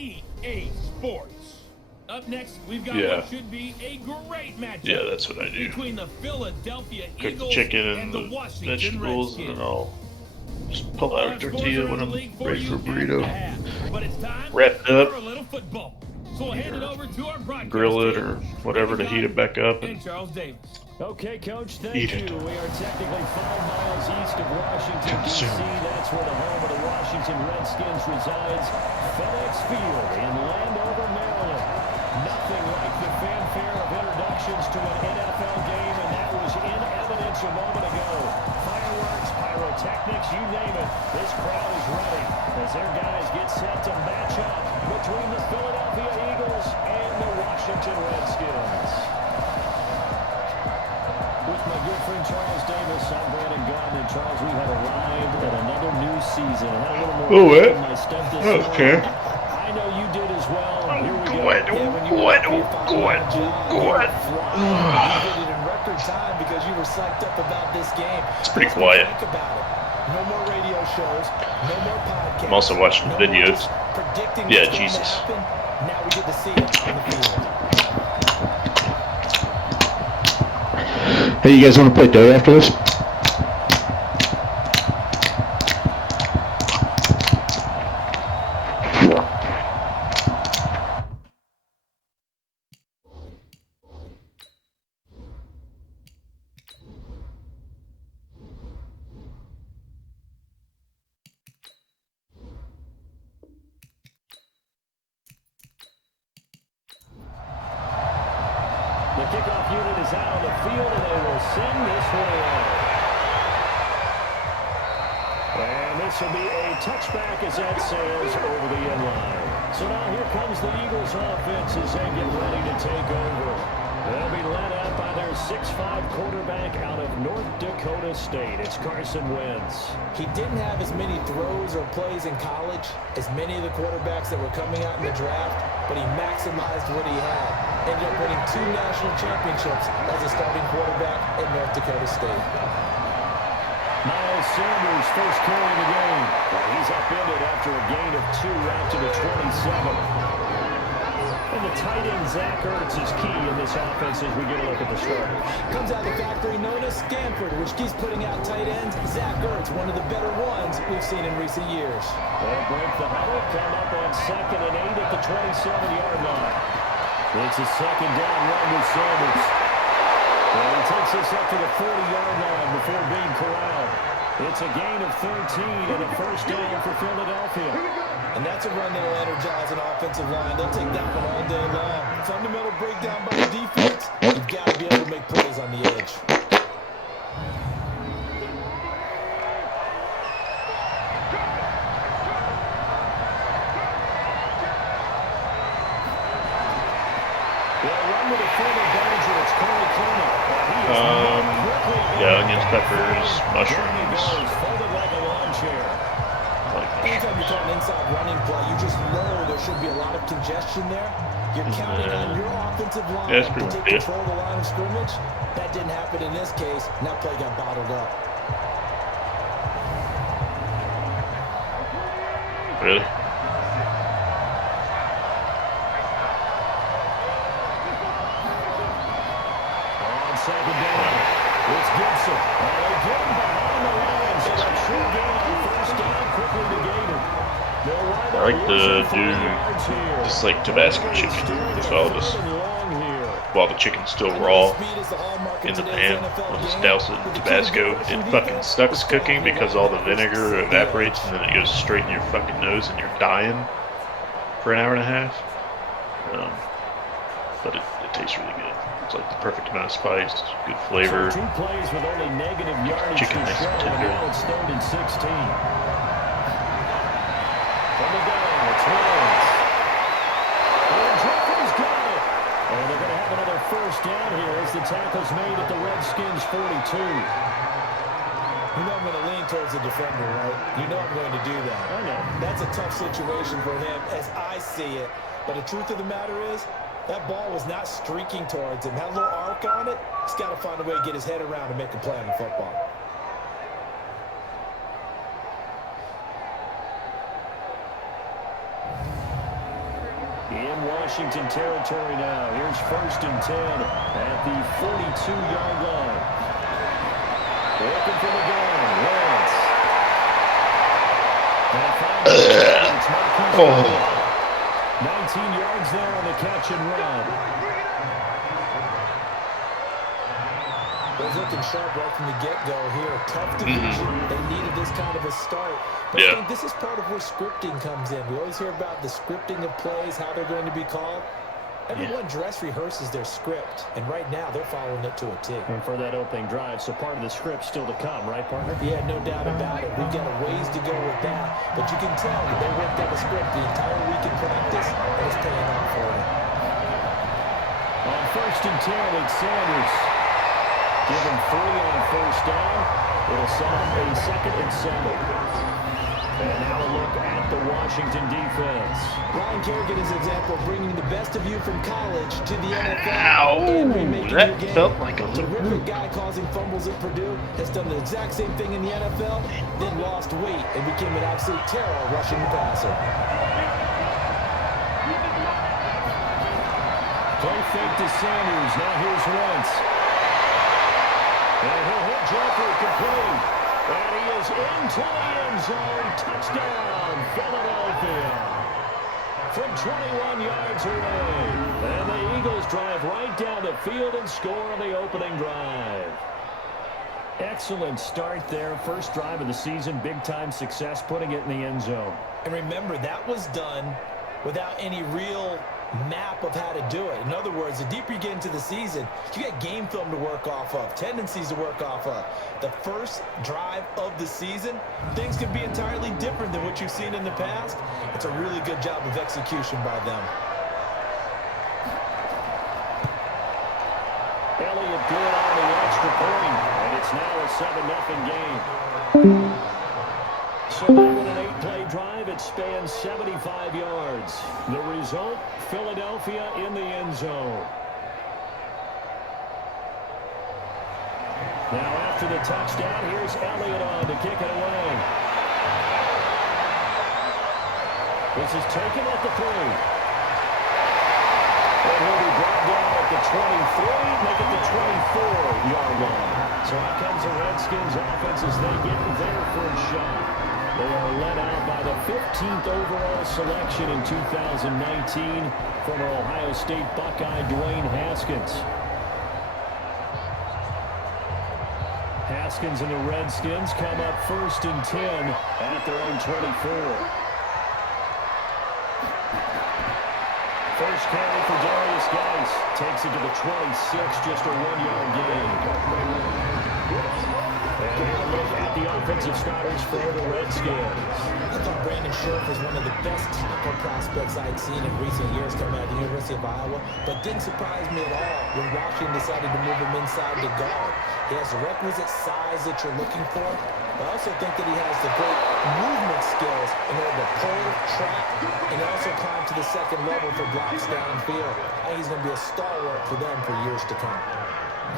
EA Sports. Up next, we've got what should be a great matchup. Yeah, that's what I do. Between the Philadelphia Cook Eagles the chicken and the Washington vegetables, Redskins. and then I'll just pull out a tortilla when I'm ready for a burrito. But it's time Wrap it up. for a little football. So we'll hand it over to our broadcast grill it or whatever to heat it back up. And Charles Davis. Okay, Coach, thank you. We are technically 5 miles east of Washington, D.C. That's where the home of the Washington Redskins resides. FedEx Field in Landover, Maryland. Nothing like the fanfare of introductions to an NFL game, and that was in evidence a moment ago. Fireworks, pyrotechnics, you name it. This crowd is ready as their guys get set to match up between the Philadelphia Eagles and the Washington Redskins. With my good friend Charles Davis, I'm Brandon Gordon. And Charles, we have arrived at another new season. I had a little more in my step this morning. I know you did as well. Here we go. Good. You did it in record time because you were psyched up about this game. It's pretty quiet. Think about it. No more radio shows. No more podcasts. I'm also watching videos. Yeah, Jesus. Now we get to see it on the field. Hey, you guys want to play Doe after this? The kickoff unit is out on the field, and they will send this one away. And this will be a touchback as that sails over the end line. So now here comes the Eagles offense as they get ready to take over. They'll be led out by their 6'5" quarterback out of North Dakota State. It's Carson Wentz. He didn't have as many throws or plays in college as many of the quarterbacks that were coming out in the draft, but he maximized what he had. Ended up winning 2 national championships as a starting quarterback at North Dakota State. Miles Sanders first carry of the game. He's upended after a gain of 2 out to the 27. And the tight end, Zach Ertz, is key in this offense as we get a look at the starters. Comes out of the factory known as Stanford, which keeps putting out tight ends. Zach Ertz, one of the better ones we've seen in recent years. They'll break the huddle, come up on 2nd and 8 at the 27-yard line. It's a second down run with Sanders. And he takes us up to the 40-yard line before being corralled. It's a gain of 13 and a first down for Philadelphia. And that's a run that'll energize an offensive line. They'll take that one all day long. Fundamental breakdown by the defense. You've got to be able to make plays on the edge. Yeah, onions, peppers, mushrooms. Anytime you call an inside running play, you just know there should be a lot of congestion there. You're counting on your offensive line to take control of the line of scrimmage. That didn't happen in this case, and that play got bottled up. Really? On second down, it's Gibson. They get him behind the lines. So a short gain on first down, quickly negated. I like to do just like Tabasco chicken. So I'll just, while the chicken's still raw in the pan, I'll just douse it in Tabasco. It fucking sucks cooking because all the vinegar evaporates and then it goes straight in your fucking nose and you're dying for an hour and a half. But it tastes really good. It's like the perfect amount of spice, good flavor. So 2 plays with only negative yardage Chicken nice and tender. Now it's 3rd and 16. From the gun, it's Wentz. And Jeffrey's got it. And they're going to have another first down here as the tackle's made at the Redskins 42. You know I'm going to lean towards the defender, right? You know I'm going to do that. I know. That's a tough situation for him as I see it. But the truth of the matter is, that ball was not streaking towards him. Had a little arc on it. He's got to find a way to get his head around and make a play on the football. In Washington territory now. Here's 1st and 10 at the 42-yard line. Looking for the gun. Lance. Oh. 19 yards there on the catch and run. They're looking sharp right from the get-go here. Tough division. They needed this kind of a start. But I think this is part of where scripting comes in. We always hear about the scripting of plays, how they're going to be called. Everyone dress rehearses their script, and right now they're following it to a T. And for that opening drive, so part of the script still to come, right, partner? Yeah, no doubt about it. We've got a ways to go with that, but you can tell that they worked out a script the entire week in practice, and it's paying off for them. On 1st and 10, it's Sanders. Give him 3 on 1st down. It'll set up a 2nd and 7. And now a look at the Washington defense. Ryan Kerrigan is an example of bringing the best of you from college to the NFL. Ow, that felt like a terrific guy causing fumbles at Purdue has done the exact same thing in the NFL, then lost weight and became an absolute terror rushing the passer. Play fake to Sanders. Now here's Wentz. And he'll hit Jeffrey complete. And he is into the end zone. Touchdown, Philadelphia. From 21 yards away. And the Eagles drive right down the field and score on the opening drive. Excellent start there. First drive of the season. Big-time success, putting it in the end zone. And remember, that was done without any real map of how to do it. In other words, the deeper you get into the season, you get game film to work off of, tendencies to work off of. The first drive of the season, things can be entirely different than what you've seen in the past. It's a really good job of execution by them. Elliott good on the extra point, and it's now a 7-0 game. So now with an 8-play drive, it spans 75 yards. The result, Philadelphia in the end zone. Now after the touchdown, here's Elliott on to kick it away. This is taken at the 3. And he'll be brought down at the 23, make it the 24-yard line. So out comes the Redskins offense as they get their first shot. They are led out by the 15th overall selection in 2019 from Ohio State Buckeye Dwayne Haskins. Haskins and the Redskins come up 1st and 10 at their own 24. First carry for Darius Geis. Takes it to the 26, just a 1-yard gain. And a look at the offensive starters for the Redskins. I thought Brandon Scherf was one of the best tackle prospects I'd seen in recent years coming out of the University of Iowa, but didn't surprise me at all when Washington decided to move him inside to guard. He has the requisite size that you're looking for, but I also think that he has the great movement skills in order to pull, trap, and also climb to the second level for blocks downfield. I think he's going to be a stalwart for them for years to come.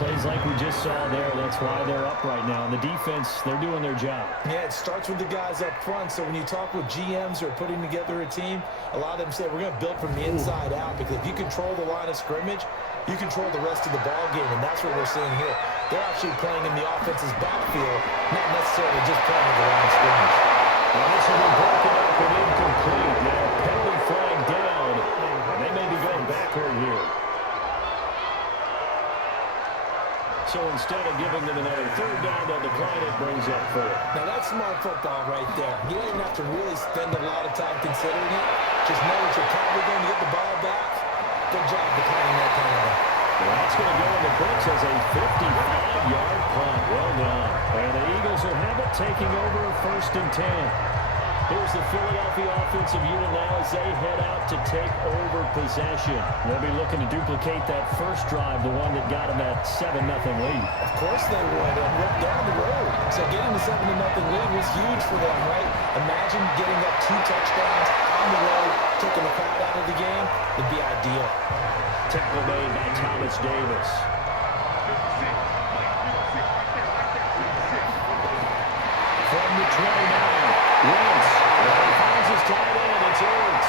Plays like we just saw there, that's why they're up right now. And the defense, they're doing their job. Yeah, it starts with the guys up front. So when you talk with GMs who are putting together a team, a lot of them say we're going to build from the inside out, because if you control the line of scrimmage, you control the rest of the ball game, and that's what we're seeing here. They're actually playing in the offense's backfield, not necessarily just playing in the line of scrimmage. Well, this will be broken up and incomplete. Now penalty flag down, and they may be going backward here. So instead of giving them another 3rd down, they'll decline it, brings up 4. Now that's smart football right there. You don't even have to really spend a lot of time considering it. Just know that you're probably going to get the ball back. Good job declining that penalty. Well, that's going to go in the books as a 55-yard punt. Well done. And the Eagles will have it, taking over 1st and 10. Here's the Philadelphia offensive unit now as they head out to take over possession. They'll be looking to duplicate that first drive, the one that got them that 7-0 lead. Of course they would, and look down the road. So getting the 7-0 lead was huge for them, right? Imagine getting up 2 touchdowns on the road, taking the crowd out of the game. It'd be ideal. Tackle made by Thomas Davis. From the 29, Wentz. He finds his tight end. It's Ertz.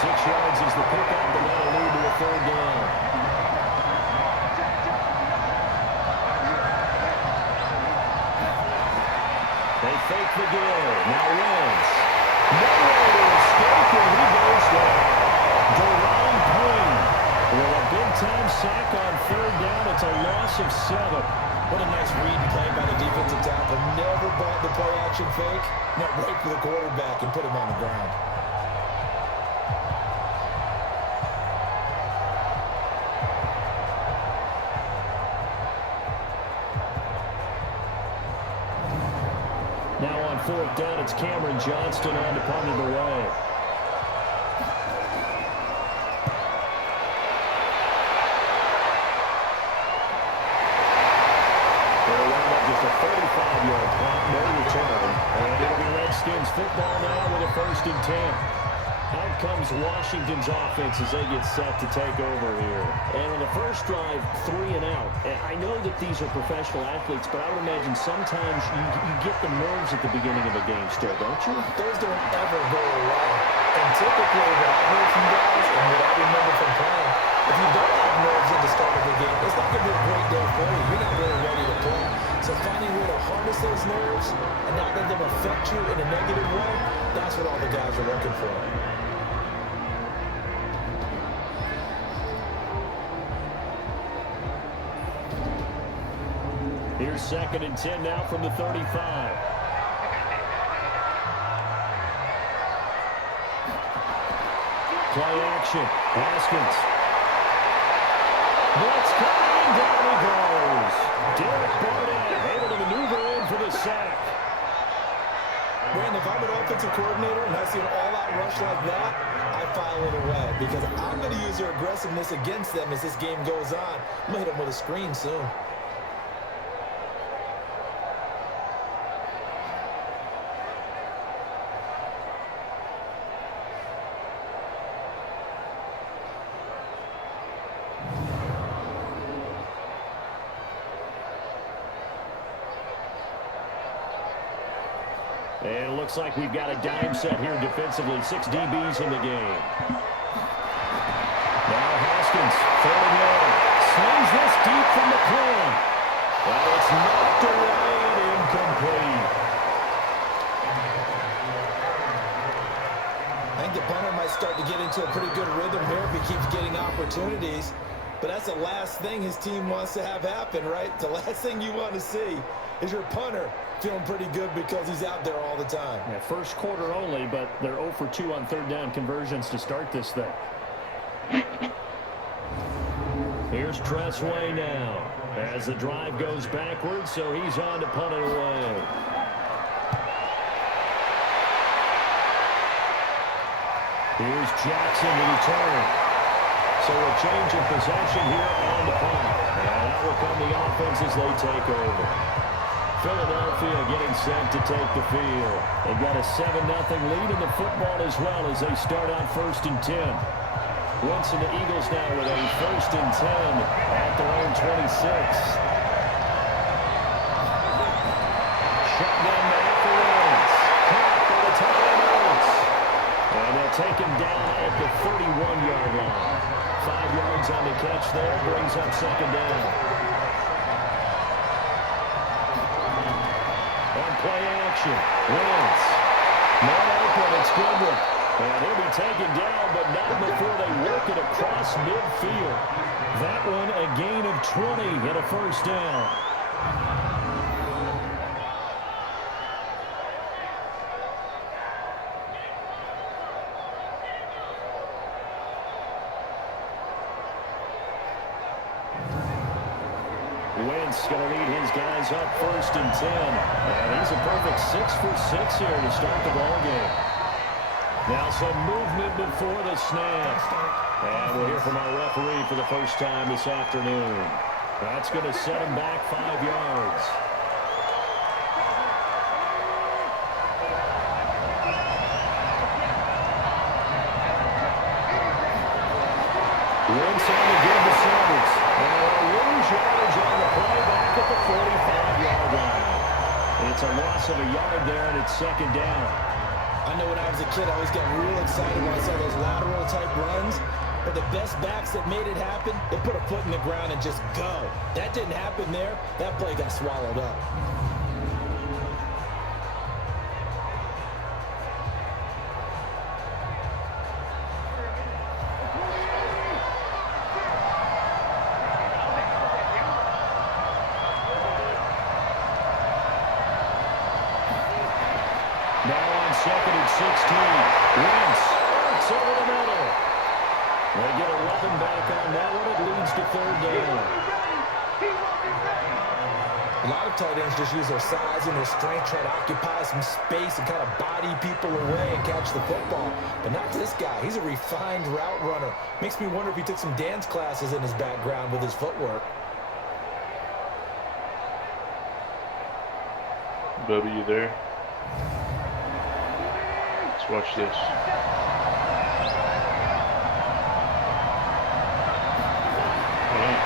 6 yards is the pickup, and that'll lead to a third down. They fake the give. Now Wentz. Nowhere to escape, and he goes down. Deron Payne with a big-time sack on third down. It's a loss of 7. What a nice read and play by the defensive tackle. Never bought the play-action fake. Went right for the quarterback and put him on the ground. Now on fourth down, it's Cameron Johnston on to punt it away. They'll round up just a 35-yard punt, no return. And it'll be Redskins football now with a 1st and 10. Out comes Washington's offense as they get set to take over here. And on the first drive, 3 and out. And I know that these are professional athletes, but I would imagine sometimes you get the nerves at the beginning of a game still, don't you? Those don't ever go away. And typically what I've heard from guys and what I remember from playing, if you don't have nerves at the start of the game, it's not going to be a great day for you. You're not really ready to play. So finding a way to harness those nerves and not let them affect you in a negative way, that's what all the guys are looking for. Here's 2nd and 10 now from the 35. Play action. Haskins. Blitz coming. Down he goes. Derek Barnett able to maneuver in for the sack. Brandon, if I'm an offensive coordinator and I see an all-out rush like that, I file it away because I'm going to use their aggressiveness against them as this game goes on. I'm going to hit them with a screen soon. And it looks like we've got a dime set here defensively. 6 DBs in the game. Now Haskins, 3rd and long. Slings this deep from the corner. And it's knocked away and incomplete. I think the punter might start to get into a pretty good rhythm here if he keeps getting opportunities. But that's the last thing his team wants to have happen, right? The last thing you want to see is your punter feeling pretty good because he's out there all the time. Yeah, first quarter only, but they're 0 for 2 on 3rd down conversions to start this thing. Here's Tressway now as the drive goes backwards, so he's on to punt it away. Here's Jackson to return. So a change of possession here on the punt. And that will come the offense as they take over. Philadelphia getting set to take the field. They've got a 7-0 lead in the football as well as they start out 1st and 10. Wentz and the Eagles now with a 1st and 10 at their own 26. Shotgun back for Wentz. Caught for the timeouts. And they'll take him down at the 31-yard line. 5 yards on the catch there, brings up 2nd down. On play action, Wentz. Not open, it's Goodwin. And he'll be taken down, but not before they work it across midfield. That one a gain of 20 and a 1st down. Wentz going to lead his guys up 1st and 10. And he's a perfect 6 for 6 here to start the ball game. Now some movement before the snap. And we'll hear from our referee for the first time this afternoon. That's going to set him back 5 yards. Wentz on to give the Sabres. And they'll lose yards on the play back at the 45-yard line. It's a loss of a yard there, and it's 2nd down. I know when I was a kid, I always got real excited when I saw those lateral are the best backs that made it happen. They put a foot in the ground and just go. That didn't happen there. That play got swallowed up. Now on 2nd and 16. Wentz works over the middle. They get 11 back on that one. It leads to 3rd down. A lot of tight ends just use their size and their strength, try to occupy some space and kind of body people away and catch the football. But not this guy. He's a refined route runner. Makes me wonder if he took some dance classes in his background with his footwork. Bubby, you there? Let's watch this.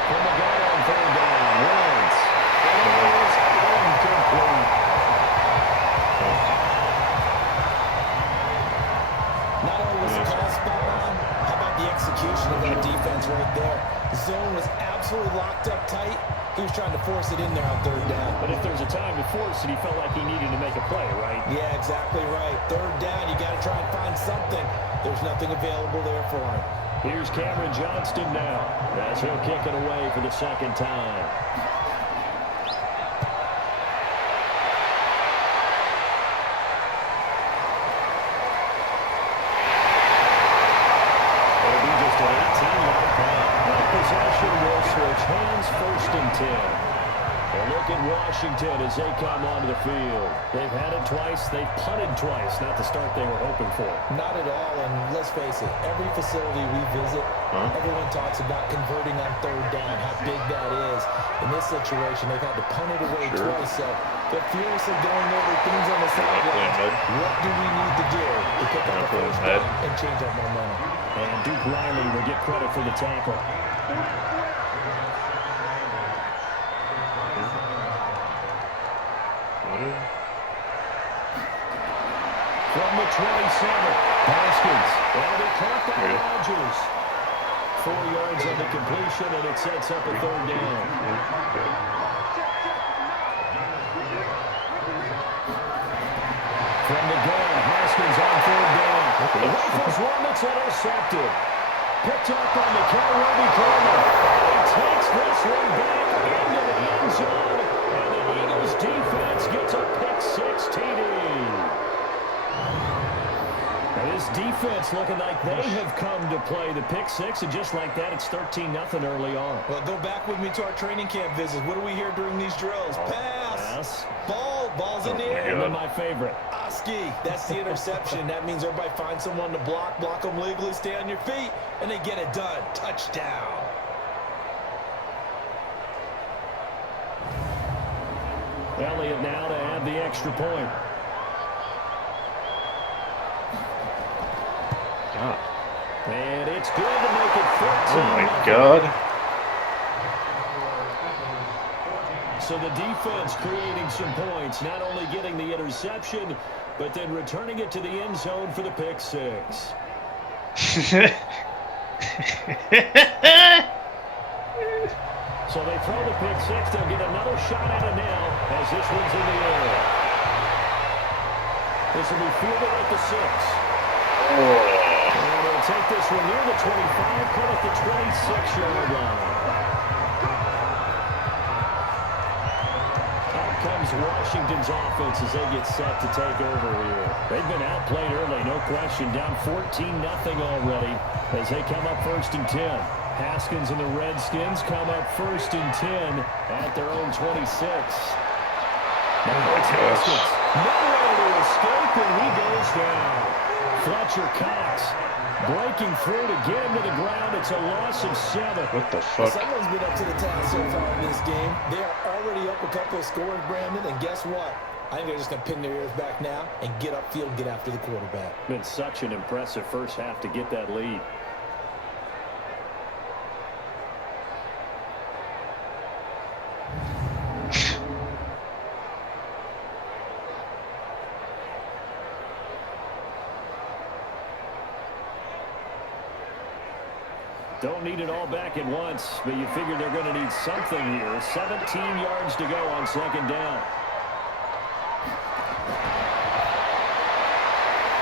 From the gun on 3rd down. Wentz. Incomplete. Not only was the call spot on, how about the execution of that defense right there? The zone was absolutely locked up tight. He was trying to force it in there on 3rd down. But if there's a time to force it, he felt like he needed to make a play, right? Yeah, exactly right. 3rd down, you got to try and find something. There's nothing available there for him. Here's Cameron Johnston now as he'll kick it away for the 2nd time. It'll be just an 18-yard punt. That possession will switch hands, 1st and 10. And look at Washington as they come onto the field. They've had it twice. They've punted twice. Not the start they were hoping for. Not at all, and let's face it, every facility we visit, everyone talks about converting on 3rd down, how big that is. In this situation, they've had to punt it away twice, so they're furiously going over things on the sidelines. What do we need to do to pick up a 1st down and change our momentum? And Duke Riley will get credit for the tackle. From the 27, Haskins. That'll be caught by Rodgers. 4 yards on the completion, and it sets up a 3rd down. From the gun, Haskins on 3rd down. Rifles one that's intercepted. Picked up on the Calreby corner. He takes this one back into the end zone, and the Eagles defense gets a pick-6 TD. This defense looking like they have come to play the pick-6, and just like that, it's 13-0 early on. Well, go back with me to our training camp visits. What do we hear during these drills? Pass. Ball's in the air. And then my favorite. Oski, that's the interception. That means everybody finds someone to block them legally, stay on your feet, and they get it done. Touchdown. Elliott now to add the extra point. And it's good to make it 14. Oh my God. So the defense creating some points, not only getting the interception, but then returning it to the end zone for the pick-6. So they throw the pick-6. They'll get another shot at it now as this one's in the air. This will be fielded at the 6. And they'll take this one near the 25, put at the 26-yard line. Out comes Washington's offense as they get set to take over here. They've been outplayed early, no question. Down 14-0 already as they come up 1st and 10. Haskins and the Redskins come up 1st and 10 at their own 26. Now it's Haskins. Nowhere to escape, and he goes down. Fletcher Cox breaking through to get him to the ground. It's a loss of 7. What the fuck? Someone's been up to the task so far in this game. They are already up a couple of scores, Brandon, and guess what? I think they're just going to pin their ears back now and get upfield and get after the quarterback. Been such an impressive first half to get that lead. Don't need it all back at once, but you figure they're going to need something here. 17 yards to go on second down.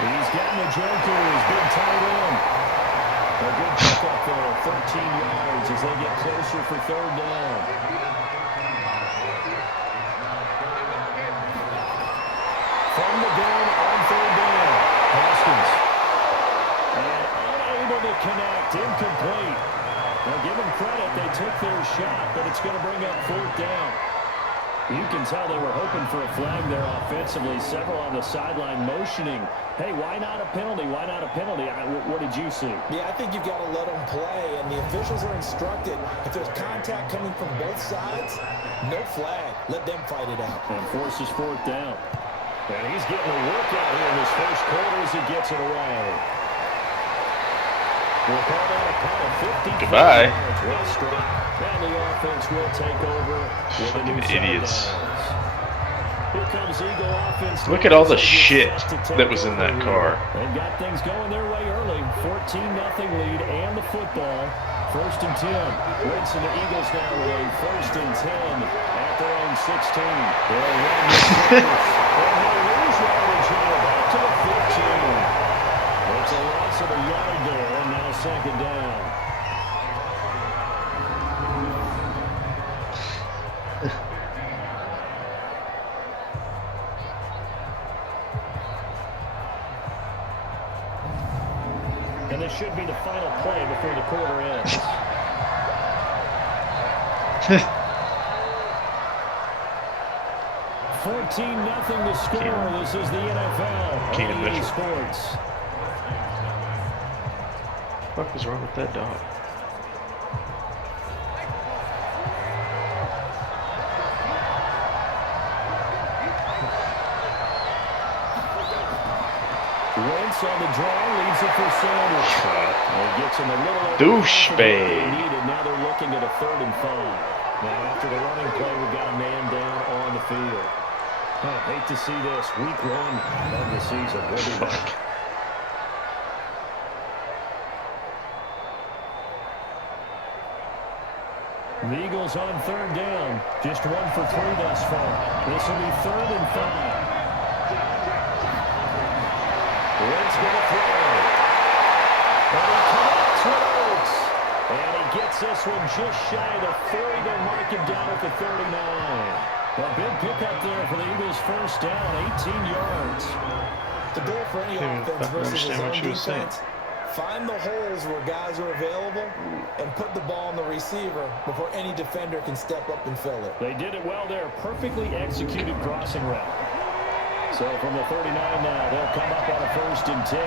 He's getting the Joker's big tight end. A good pickup there, 13 yards as they get closer for third down. From the gun on third down, Redskins. And unable to connect, incomplete. Now give them credit, they took their shot, but it's going to bring up fourth down. You can tell they were hoping for a flag there offensively. Several on the sideline motioning. Hey, why not a penalty? Why not a penalty? What did you see? Yeah, I think you've got to let them play, and the officials are instructed. If there's contact coming from both sides, no flag. Let them fight it out. And forces fourth down. And he's getting a workout here in this first quarter as he gets it away. We'll call that a penalty. Goodbye. Well struck. And the offense will take over. Fucking idiots. Here comes Eagle offense. Look at all the shit that was in that car. They got things going their way early. 14-0 lead and the football. First and 10. Wentz and the Eagles now with a first and 10 at their own 16. They'll run the Steelers. And they lose yardage here. Back to the 15. It's a loss of a yard there, and now second down. And this should be the final play before the quarter ends. $14-0 to score. This is the NFL. King of Mitchell. Sports. What the fuck was wrong with that dog? Wentz on the draw, leaves it for Sanders. He gets him a little douchebag. Now they're looking at a 3rd and 5. Now after the running play, we've got a man down on the field. I hate to see this. Week 1 of the season. Fuck. The Eagles on 3rd down. Just 1 for 3 thus far. This will be 3rd and 5. Wentz going to throw. And he connects with Oates. And he gets this one just shy of the 40 to mark him down at the 39. A big pickup there for the Eagles' first down, 18 yards. The goal for any offense versus his own defense, find the holes where guys are available and put the ball on the receiver before any defender can step up and fill it. They did it well there. Perfectly executed crossing route. So from the 39 now, they'll come up on a 1st and 10.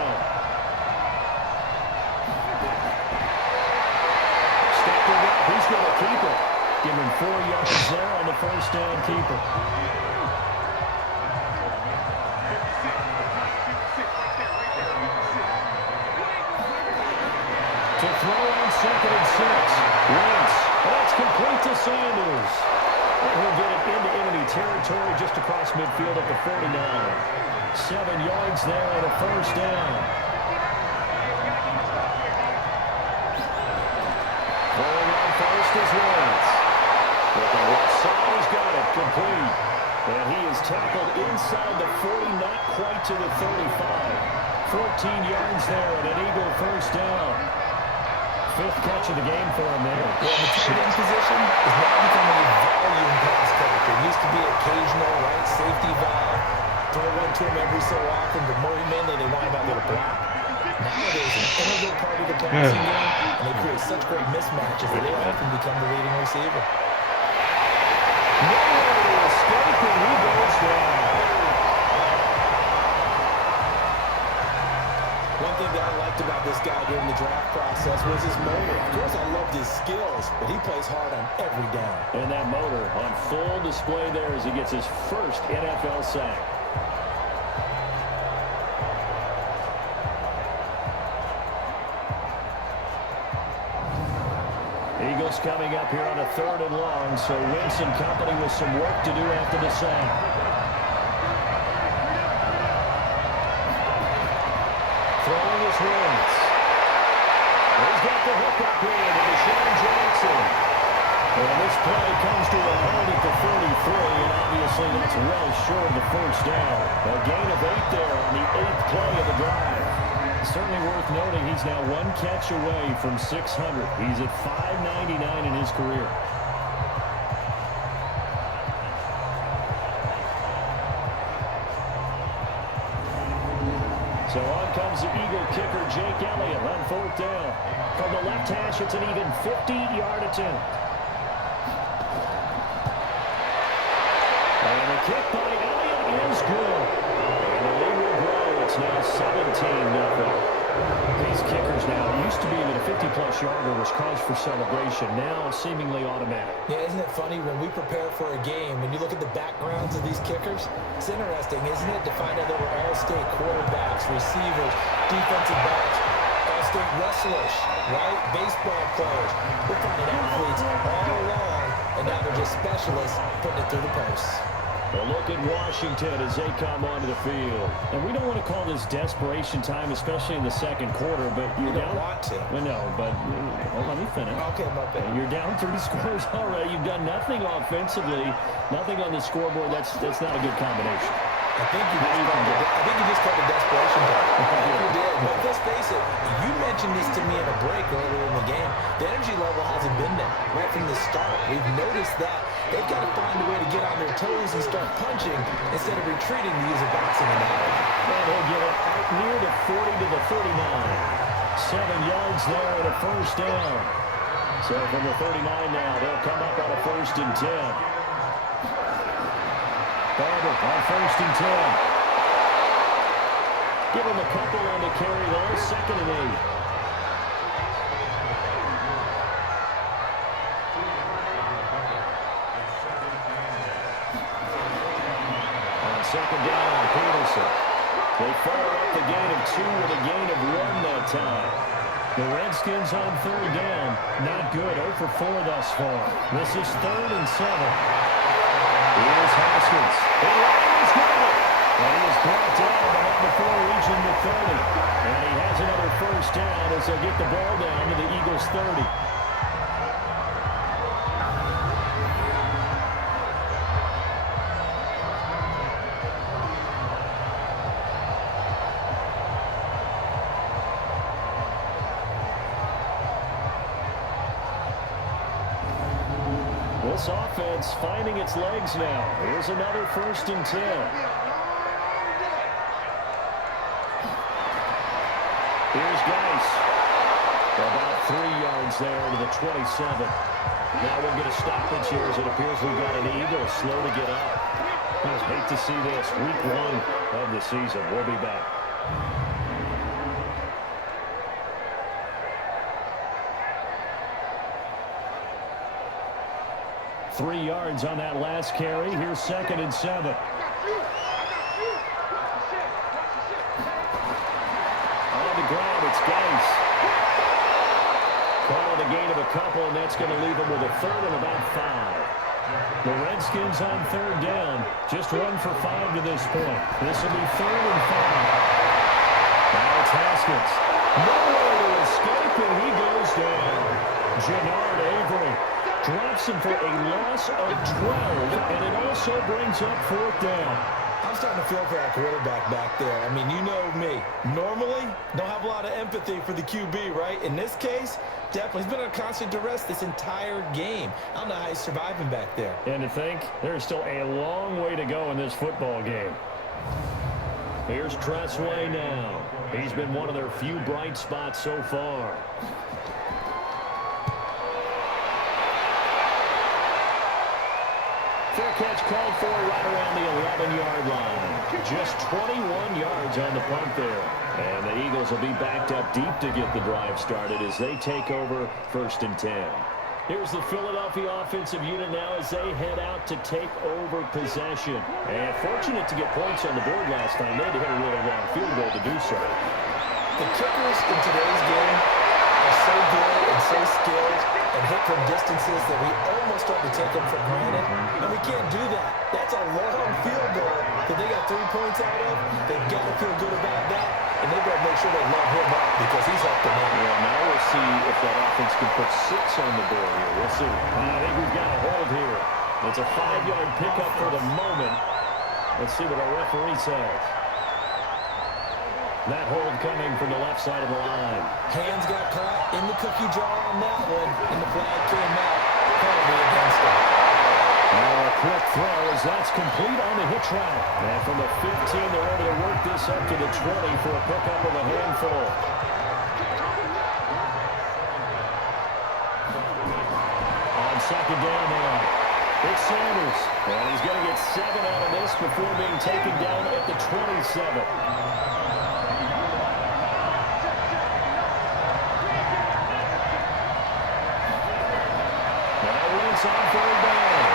Stepping up, he's going to keep it. Give him 4 yards there on the first down keeper. To throw on 2nd and 6. Wentz. That's complete to Sanders. And he'll get it into enemy territory just across midfield at the 49. 7 yards there on a first down. Throwing on first is Wentz. With the left side, he's got it complete. And he is tackled inside the 40, not quite to the 35. 14 yards there and an Eagle first down. 5th catch of the game for him there. Well, the tight end position is now becoming a volume pass catcher. It used to be occasional right safety valve. Throw one to him every so often, but more mainly they wind up with a block. Nowadays, an integral part of the passing game, and they create such great mismatches that they often become the leading receiver. Nowhere to escape, and he goes down. One thing that I liked about this guy during the draft process was his motor. Of course, I loved his skills, but he plays hard on every down. And that motor on full display there as he gets his first NFL sack. Eagles coming up here on a 3rd and long, so Wentz and company with some work to do after the sack. Throwing his Wentz. He's got the hook up here. comes to a hold at the 43, and obviously that's well short of the first down. A gain of 8 there on the 8th play of the drive. Certainly worth noting he's now 1 catch away from 600. He's at 599 in his career. So on comes the Eagle kicker, Jake Elliott, on 4th down. From the left hash, it's an even 50-yard attempt. And the kick by Elliott is good. And the lead will grow. It's now 17-0. These kickers now, it used to be that a 50-plus yarder was cause for celebration. Now seemingly automatic. Yeah, isn't it funny when we prepare for a game, when you look at the backgrounds of these kickers, it's interesting, isn't it, to find out they were all-state quarterbacks, receivers, defensive backs, all-state wrestlers, right? Baseball players. We're finding athletes all along, and now they're just specialists putting it through the posts. A look at Washington as they come onto the field. And we don't want to call this desperation time, especially in the second quarter, but you're down. You don't want to. Well, no, but let me finish. Okay, my bad. You're down 3 scores already. You've done nothing offensively, nothing on the scoreboard. That's not a good combination. I think you just called it desperation time. You did. But let's face it, you mentioned this to me in a break earlier in the game. The energy level hasn't been there right from the start. We've noticed that they've got to find a way to get on their toes and start punching instead of retreating to use a boxing analogy. And he'll get it out near the 40 to the 39. 7 yards there and a first down. So from the 39 now, they'll come up on a 1st and 10. Barber on 1st and 10. Give him a couple on the carry there. 2nd and 8. On 2nd down, Peterson. They follow up the gain of 2 with a gain of 1 that time. The Redskins on 3rd down. Not good. 0 for 4 thus far. This is 3rd and 7. Here's Haskins. He's got it. And he is brought down, but not before reaching the 30. And he has another first down as they'll get the ball down to the Eagles' 30. This offense finding its legs now. Here's another 1st and 10. Here's Geis. About 3 yards there to the 27. Now we'll get a stoppage here as it appears we've got an Eagle slow to get up. I hate to see this. Week 1 of the season. We'll be back. 3 yards on that last carry. Here's 2nd and 7. On the ground, it's Geis. Calling a gain of a couple, and that's going to leave him with a 3rd and about 5. The Redskins on 3rd down. Just 1 for 5 to this point. This will be 3rd and 5. Now it's Haskins. Nowhere to escape, and he goes down. Jannard Avery drops him for a loss of 12, and it also brings up 4th down. I'm starting to feel for that quarterback back there. I mean, you know me. Normally, don't have a lot of empathy for the QB, right? In this case, definitely. He's been on constant duress this entire game. I don't know how he's surviving back there. And to think, there's still a long way to go in this football game. Here's Tressway now. He's been one of their few bright spots so far. Fair catch called for right around the 11-yard line. Just 21 yards on the punt there. And the Eagles will be backed up deep to get the drive started as they take over 1st and 10. Here's the Philadelphia offensive unit now as they head out to take over possession. And fortunate to get points on the board last time. They had to hit a really long field goal to do so. The kickers in today's game are so good and so skilled and hit from distances that we almost start to take them for granted. And we can't do that. That's a long field goal that they got 3 points out of. They've got to feel good about that. And they've got to make sure they love him up because he's up to now. Yeah, now we'll see if that offense can put 6 on the board here. We'll see. I think we've got a hold here. It's a 5-yard pickup for the moment. Let's see what our referee says. That hold coming from the left side of the line. Hands got caught in the cookie jar on that one, and the flag came out. Penalty against him. Now a quick throw as that's complete on the hitch route. And from the 15, they're able to work this up to the 20 for a pickup of a handful. On second down now, it's Sanders. And he's going to get 7 out of this before being taken down at the 27. On third down.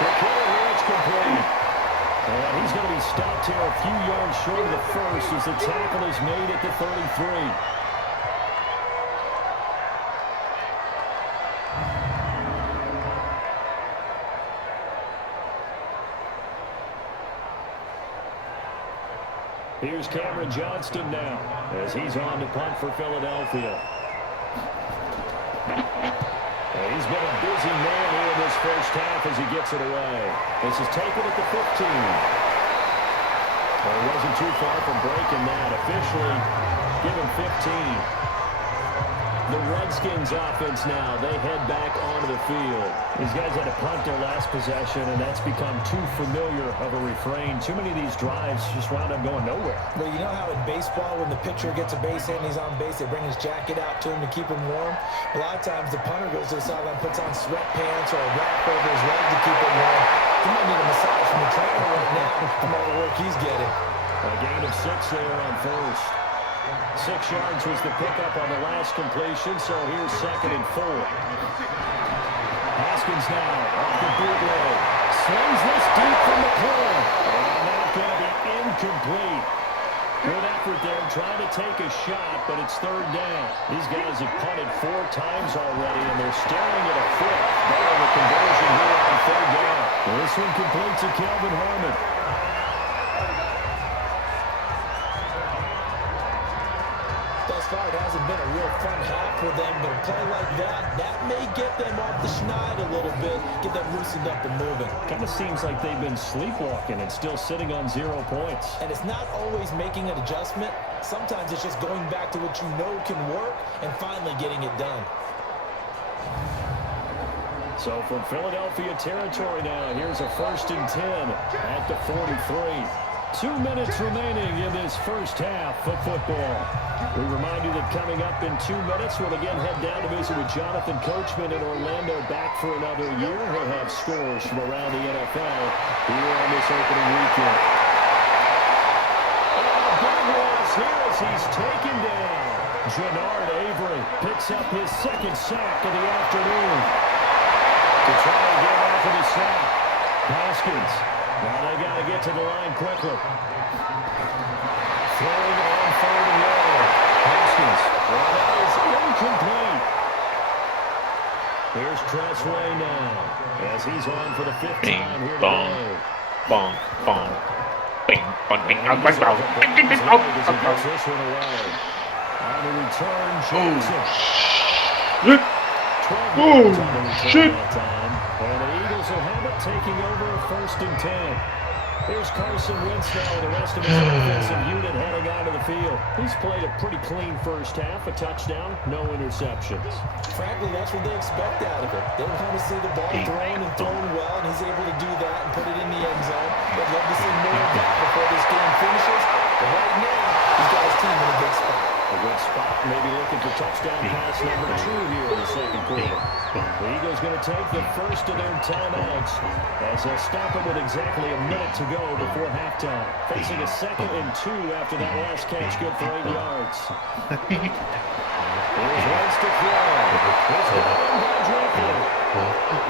The kill here, it's complete. And he's going to be stopped here a few yards short of the first as the tackle is made at the 33. Here's Cameron Johnston now as he's on to punt for Philadelphia. He's been a busy man here in this first half as he gets it away. This is taken at the 15. Well, he wasn't too far from breaking that. Officially given 15. The Redskins offense now, they head back onto the field. These guys had to punt their last possession, and that's become too familiar of a refrain. Too many of these drives just wound up going nowhere. Well, you know how in baseball, when the pitcher gets a base hit and he's on base, they bring his jacket out to him to keep him warm? A lot of times the punter goes to the sideline, puts on sweatpants or a wrap over his leg to keep him warm. He might need a massage from the trainer right now from all the work he's getting. A gain of 6 there on first. 6 yards was the pickup on the last completion, so here's 2nd and 4. Haskins now off the bootleg. Slings this deep from the corner. And that's going to be incomplete. Good effort there, trying to take a shot, but it's 3rd down. These guys have punted 4 times already, and they're staring at a 5th. They're on the conversion here on 3rd down. This one completes to Kelvin Harmon. It hasn't been a real fun half for them, but a play like that may get them off the schneid a little bit, get them loosened up and moving. Kind of seems like they've been sleepwalking and still sitting on 0 points. And it's not always making an adjustment. Sometimes it's just going back to what you know can work and finally getting it done. So from Philadelphia territory now, here's a 1st and 10 at the 43. 2 minutes remaining in this first half of football. We remind you that coming up in 2 minutes, we'll again head down to visit with Jonathan Coachman in Orlando, back for another year. He'll have scores from around the NFL here on this opening weekend. Oh, big loss here as he's taken down. Jannard Avery picks up his 2nd sack of the afternoon. To try and get off of the sack, Haskins. Now they got to get to the line quickly. Throwing on 3rd and long. Haskins. Well, that is incomplete. Here's Tressway now as he's on for the 5th time here today. Bong, bong. Bing, bong, bing, bong, bong, bong. As he gets this one away. On the return, Johnson. 12 yards on the return that time. And the Eagles will have it, taking over 1st and 10. Here's Carson Wentz now and the rest of his offensive unit heading onto the field. He's played a pretty clean first half, a touchdown, no interceptions. Frankly, that's what they expect out of it. They want to see the ball thrown and thrown well, and he's able to do that and put it in the end zone. They'd love to see more of that before this game finishes. But right now, he's got his team in a good spot. A good spot, maybe looking for touchdown pass number 2 here in the 2nd quarter. The Eagles going to take the first of their timeouts as they'll stop it with exactly a minute to go before halftime. Facing a 2nd and 2 after that last catch, good for 8 yards. Here's Wentz to throw. It's down by Driffy.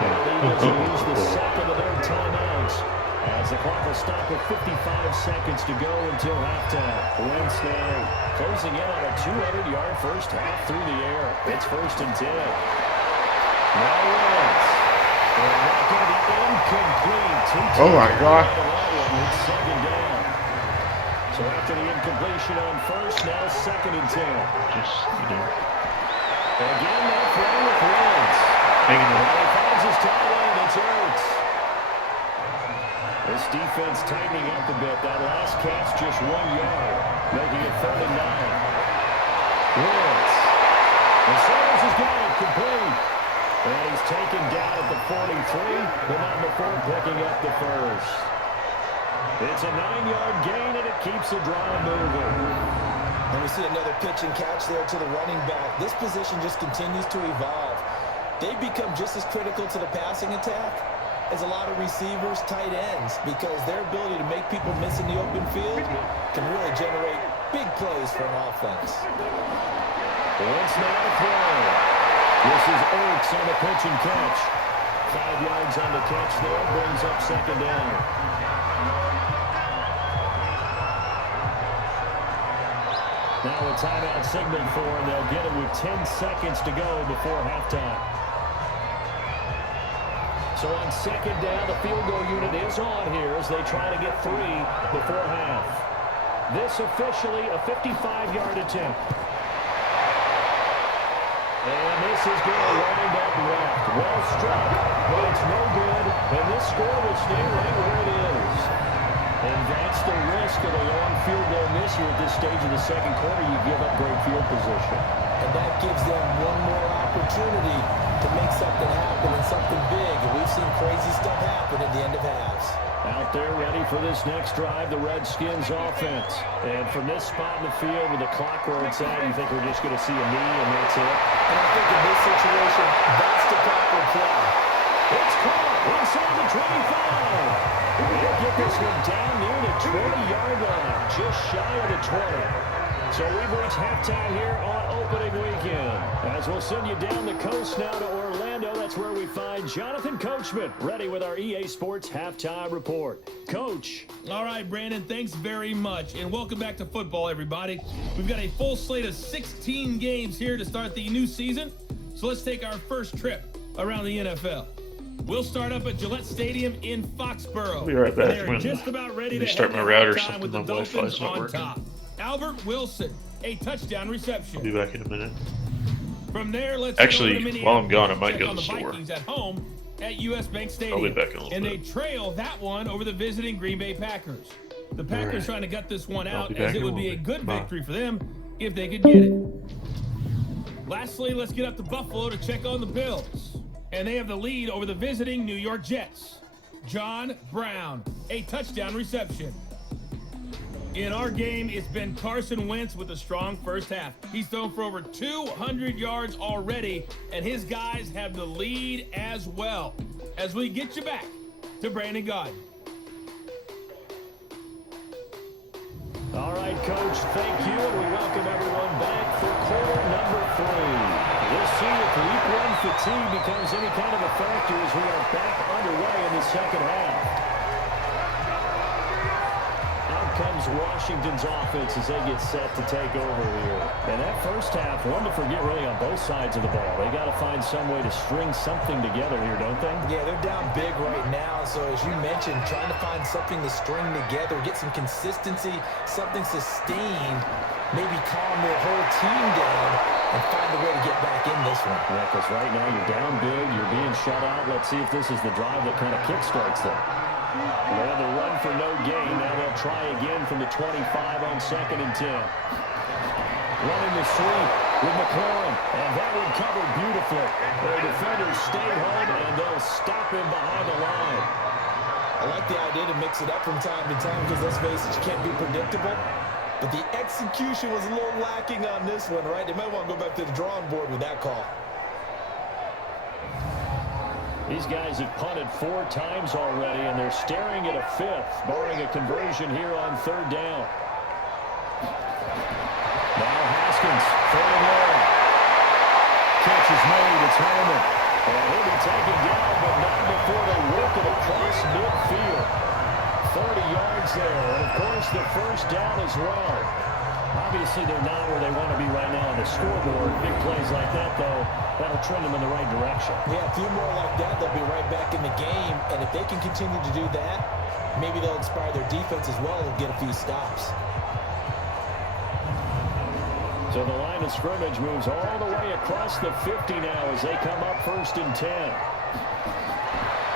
The Eagles will use the 2nd of their timeouts as the clock will stop with 55 seconds to go until halftime. Wentz now closing in on a 200-yard first half through the air. It's 1st and 10. Now Wentz. And that's going to be incomplete. Oh my God. It's 2nd down. So after the incompletion on first, now 2nd and 10. Just, Again, that throw hanging on. He finds his tight end. It's Ertz. This defense tightening up a bit. That last catch just 1 yard, making it 3rd and 9. Woods. The Sanders has got it complete. And he's taken down at the 43, but not before picking up the first. It's a 9-yard gain, and it keeps the drive moving. And we see another pitch and catch there to the running back. This position just continues to evolve. They become just as critical to the passing attack as a lot of receivers, tight ends, because their ability to make people miss in the open field can really generate big plays for an offense. It's not a throw. This is Ertz on the pitch and catch. 5 yards on the catch there, brings up 2nd down. Now a timeout signaled for, and they'll get it with 10 seconds to go before halftime. So on 2nd down, the field goal unit is on here as they try to get 3 before half. This officially a 55-yard attempt. And this is going to wind up left. Well struck, but it's no good. And this score will stay right where it is. And that's the risk of a long field goal miss here at this stage of the 2nd quarter. You give up great field position. And that gives them one more opportunity to make something happen and something big. And we've seen crazy stuff happen at the end of halves. Out there ready for this next drive, the Redskins offense. And from this spot in the field with the clock where it's at, you think we're just going to see a knee and that's it? And I think in this situation, that's the proper play. It's caught inside the 25. They'll get this one down near the 20-yard line, just shy of the 20. So we've reached halftime here on opening weekend. As we'll send you down the coast now to Orlando, that's where we find Jonathan Coachman, ready with our EA Sports Halftime Report. Coach. All right, Brandon, thanks very much. And welcome back to football, everybody. We've got a full slate of 16 games here to start the new season. So let's take our first trip around the NFL. We'll start up at Gillette Stadium in Foxborough. I'll be right back. They're just about ready to start head my router or halftime something. with the My Wi-Fi's Dolphins not on working. top. Albert Wilson, a touchdown reception. I'll be back in a minute. From there, let's Actually, while I'm gone, I might go to the the store. Vikings at home at US Bank Stadium. I'll be back in a little and bit. they trail that one over the visiting Green Bay Packers. The Packers trying to gut this one I'll out, be as back it in a would be a little good bit. victory for them if they could get it. Lastly, let's get up to Buffalo to check on the Bills. And they have the lead over the visiting New York Jets. John Brown, a touchdown reception. In our game, it's been Carson Wentz with a strong first half. He's thrown for over 200 yards already, and his guys have the lead as well. As we get you back to Brandon Gaudin. All right, Coach, thank you, and we welcome everyone back for quarter number 3. We'll see if week 1 fatigue becomes any kind of a factor as we are back underway in the second half. Out comes Washington's offense as they get set to take over here. And that first half, one to forget really on both sides of the ball. They got to find some way to string something together here, don't they? Yeah, they're down big right now. So as you mentioned, trying to find something to string together, get some consistency, something sustained, maybe calm their whole team down and find a way to get back in this one. Yeah, because right now you're down big, you're being shut out. Let's see if this is the drive that kind of kickstarts them. They have the run for no gain. Now they'll try again from the 25 on 2nd and 10. Running the sweep with McLaurin, and that one covered beautifully. Their defenders stay home, and they'll stop him behind the line. I like the idea to mix it up from time to time because let's face it, you can't be predictable. But the execution was a little lacking on this one, right? They might want to go back to the drawing board with that call. These guys have punted 4 times already, and they're staring at a 5th, barring a conversion here on 3rd down. Now Haskins, 3rd and long. Catch is made, it's Holman. And he'll be taken down, but not before they work it across midfield. 30 yards there, and of course the first down as well. Obviously they're not where they want to be right now on the scoreboard. Big plays like that, though, that'll trend them in the right direction. Yeah, a few more like that, they'll be right back in the game. And if they can continue to do that, maybe they'll inspire their defense as well and get a few stops. So the line of scrimmage moves all the way across the 50 now as they come up 1st and 10.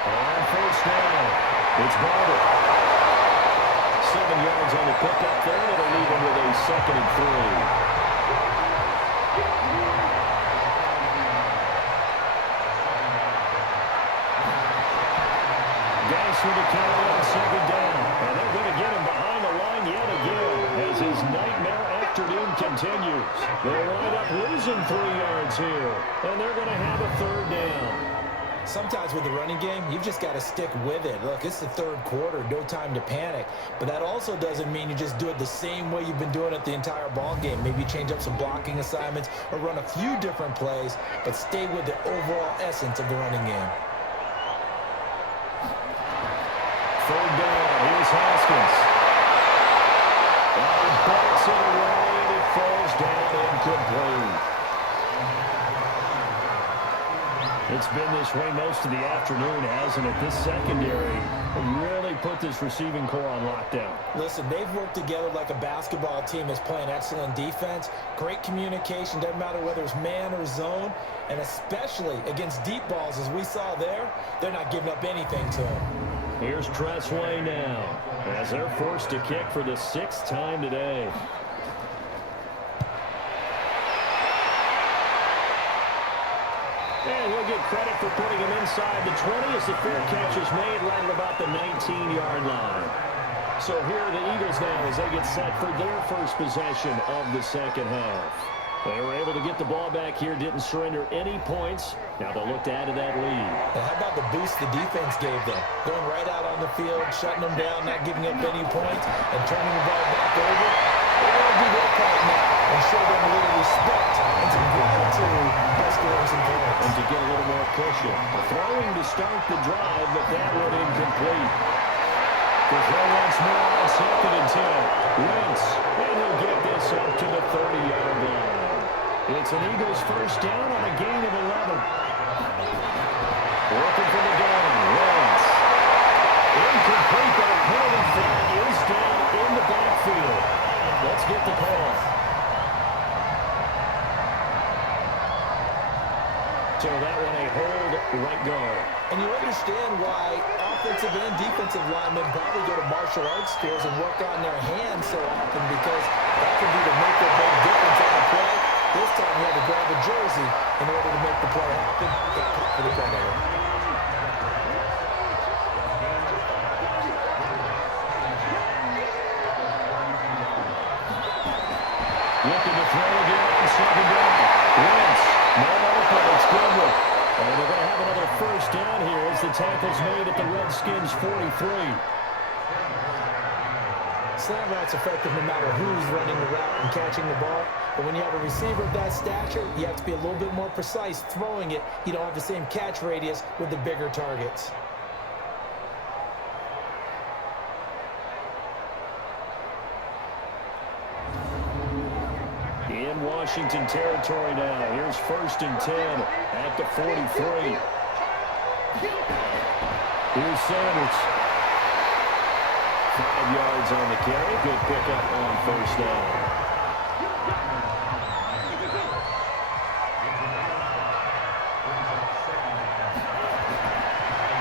On 1st down, it's Barber. 7 yards on the pickup there. That'll leave him with a 2nd and 3. For the carry on 2nd down. And they're going to get him behind the line yet again as his nightmare afternoon continues. They'll wind up losing 3 yards here. And they're going to have a 3rd down. Sometimes with the running game, you've just got to stick with it. Look, it's the 3rd quarter, no time to panic. But that also doesn't mean you just do it the same way you've been doing it the entire ball game. Maybe change up some blocking assignments or run a few different plays, but stay with the overall essence of the running game. 3rd down, here's Haskins. And he backs it away, and it falls down incomplete. It's been this way most of the afternoon, hasn't it? This secondary really put this receiving core on lockdown. Listen, they've worked together like a basketball team that's playing excellent defense. Great communication, doesn't matter whether it's man or zone. And especially against deep balls, as we saw there, they're not giving up anything to them. Here's Tressway now as they're forced to kick for the 6th time today. And we'll get credit for putting him inside the 20 as the fair catch is made right at about the 19-yard line. So here are the Eagles now as they get set for their first possession of the 2nd half. They were able to get the ball back here, didn't surrender any points. Now they'll look to add to that lead. And how about the boost the defense gave them? Going right out on the field, shutting them down, not giving up any points, and turning the ball back over. They want to do their part now and show them a little respect and some gratitude by scoring some points. And to get a little more cushion. Throwing to start the drive, but that one incomplete. The throw once more on 2nd and 10. Wentz, and he'll get this up to the 30-yard line. It's an Eagles first down on a gain of 11. Working for the down. Wentz. Incomplete, but a penalty flag is down in the backfield. Let's get the call. So that one a hold right guard. And you understand why offensive and defensive linemen probably go to martial arts schools and work on their hands so often, because that can be the make or break difference on the play. This time he had to grab a jersey in order to make the play happen. Got caught for the penalty. Looking to throw again on 2nd down. Wentz, man open, it's good. And they're going to have another first down here as the tackle's made at the Redskins 43. Slant route's effective no matter who's running the route and catching the ball. But when you have a receiver of that stature, you have to be a little bit more precise throwing it. You don't have the same catch radius with the bigger targets. In Washington territory now. Here's 1st and 10 at the 43. Here's Sanders. 5 yards on the carry. Good pickup on 1st down.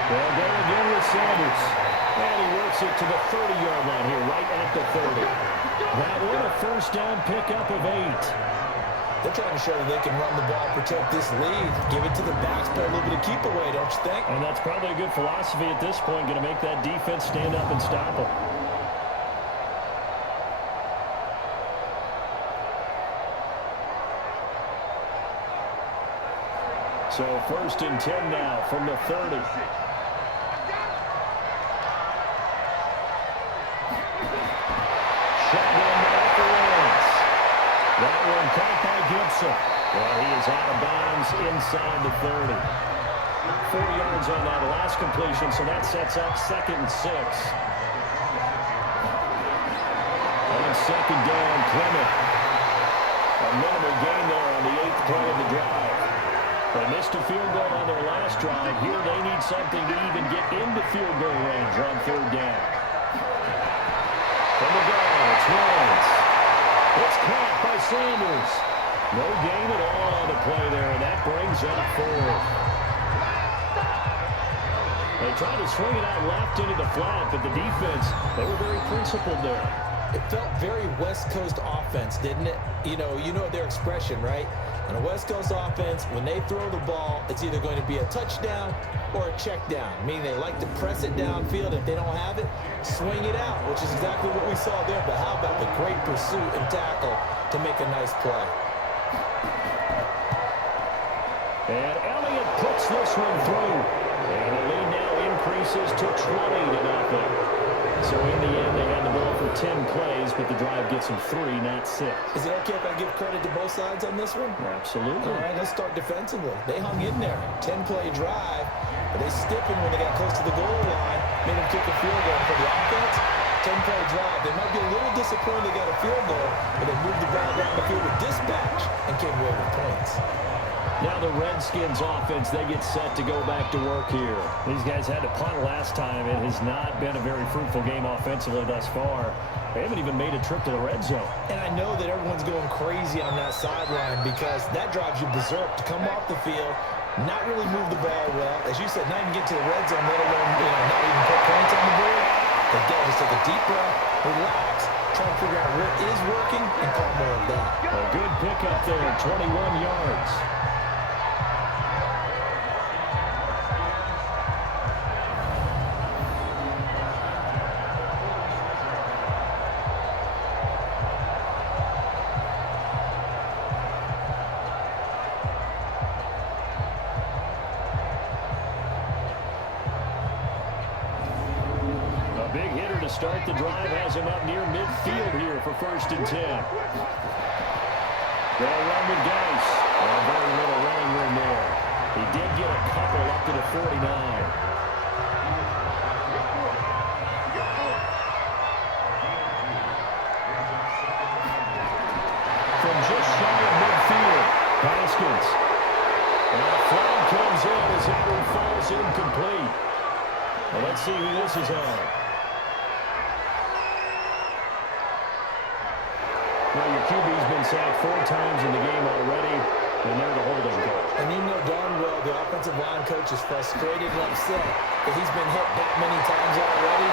They'll go again with Sanders. And he works it to the 30-yard line here, right at the 30. That one a first down pickup of 8. They're trying to show that they can run the ball, protect this lead, give it to the backs, play a little bit of keep away, don't you think? And that's probably a good philosophy at this point, going to make that defense stand up and stop them. So 1st and 10 now from the 30. Shotgun back for Wentz. That one caught by Gibson. Well, he is out of bounds inside the 30. 4 yards on that last completion, so that sets up 2nd and 6. On 2nd down, Clement. A minimal gain there on the 8th play of the drive. They missed a field goal on their last drive. Here they need something to even get into field goal range on 3rd down. From the goal, it's Wentz. It's caught by by Sanders. No gain at all on the play there, and that brings up 4th. They tried to swing it out left into the flat, but the defense, they were very principled there. It felt very West Coast offense, didn't it? You know their expression, right? On a West Coast offense, when they throw the ball, it's either going to be a touchdown or a check down, meaning they like to press it downfield. If they don't have it, swing it out, which is exactly what we saw there. But how about the great pursuit and tackle to make a nice play? And Elliott puts this one through. And the lead now increases to 20-0. So in the end, they had the ball for 10 plays, but the drive gets them 3, not 6. Is it okay if I give credit to both sides on this one? Absolutely. All right, let's start defensively. They hung in there. 10-play drive, but they stiffened when they got close to the goal line, made them kick a field goal. For the offense, 10-play drive. They might be a little disappointed they got a field goal, but they moved the ball down the field with dispatch and came away with points. Now the Redskins offense, they get set to go back to work here. These guys had to punt last time. It has not been a very fruitful game offensively thus far. They haven't even made a trip to the red zone. And I know that everyone's going crazy on that sideline because that drives you berserk to come off the field, not really move the ball well. As you said, not even get to the red zone, let alone not even put points on the board. They got to just take a deep breath, relax, try to figure out what is working, and call more of that. A good pickup there, 21 yards. Big hitter to start the drive, has him up near midfield here for 1st and 10. They'll run with Geis. Very little running room there. He did get a couple up to the 49. From just shy of midfield, Haskins. And a flag comes in as that one falls incomplete. Well, let's see who this is on. Well, your QB's been sacked 4 times in the game already, and they're the holding call. And you know darn well the offensive line coach is frustrated and upset that he's been hit that many times already.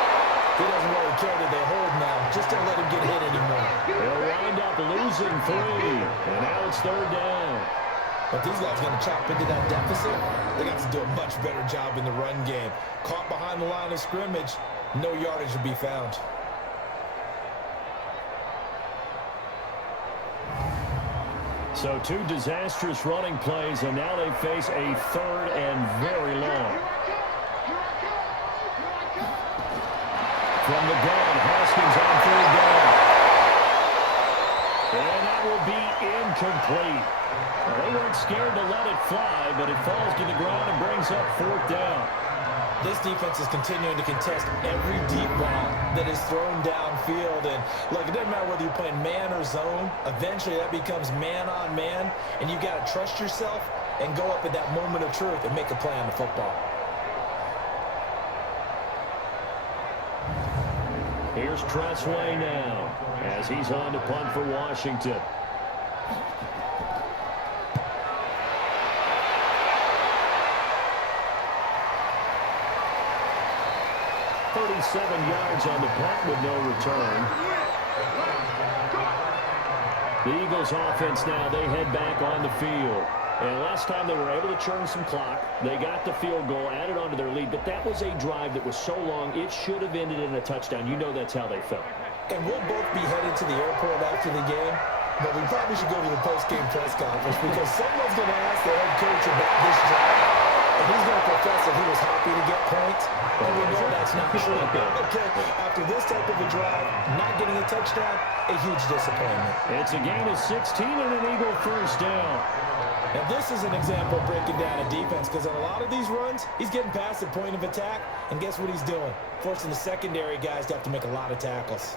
He doesn't really care that they hold now. Just don't let him get hit anymore. They'll wind up losing 3, and now it's 3rd down. But these guys going to chop into that deficit. They got to do a much better job in the run game. Caught behind the line of scrimmage, no yardage to be found. So 2 disastrous running plays, and now they face a 3rd and very long. From the gun, Haskins on 3rd down. And that will be incomplete. Well, they weren't scared to let it fly, but it falls to the ground and brings up 4th down. This defense is continuing to contest every deep ball that is thrown downfield. And look, it doesn't matter whether you're playing man or zone. Eventually, that becomes man on man. And you've got to trust yourself and go up at that moment of truth and make a play on the football. Here's Tressway now as he's on to punt for Washington. 37 yards on the punt with no return. The Eagles offense now, they head back on the field. And last time they were able to churn some clock. They got the field goal, added on to their lead. But that was a drive that was so long, it should have ended in a touchdown. You know that's how they felt. And we'll both be headed to the airport after the game. But we probably should go to the post-game press conference because someone's going to ask the head coach about this drive. And he's going to profess that he was happy to get points. And we know that's not true. Okay, after this type of a drive, not getting a touchdown, a huge disappointment. It's a gain of 16 and an Eagle 1st down. Now this is an example of breaking down a defense because on a lot of these runs, he's getting past the point of attack. And guess what he's doing? Forcing the secondary guys to have to make a lot of tackles.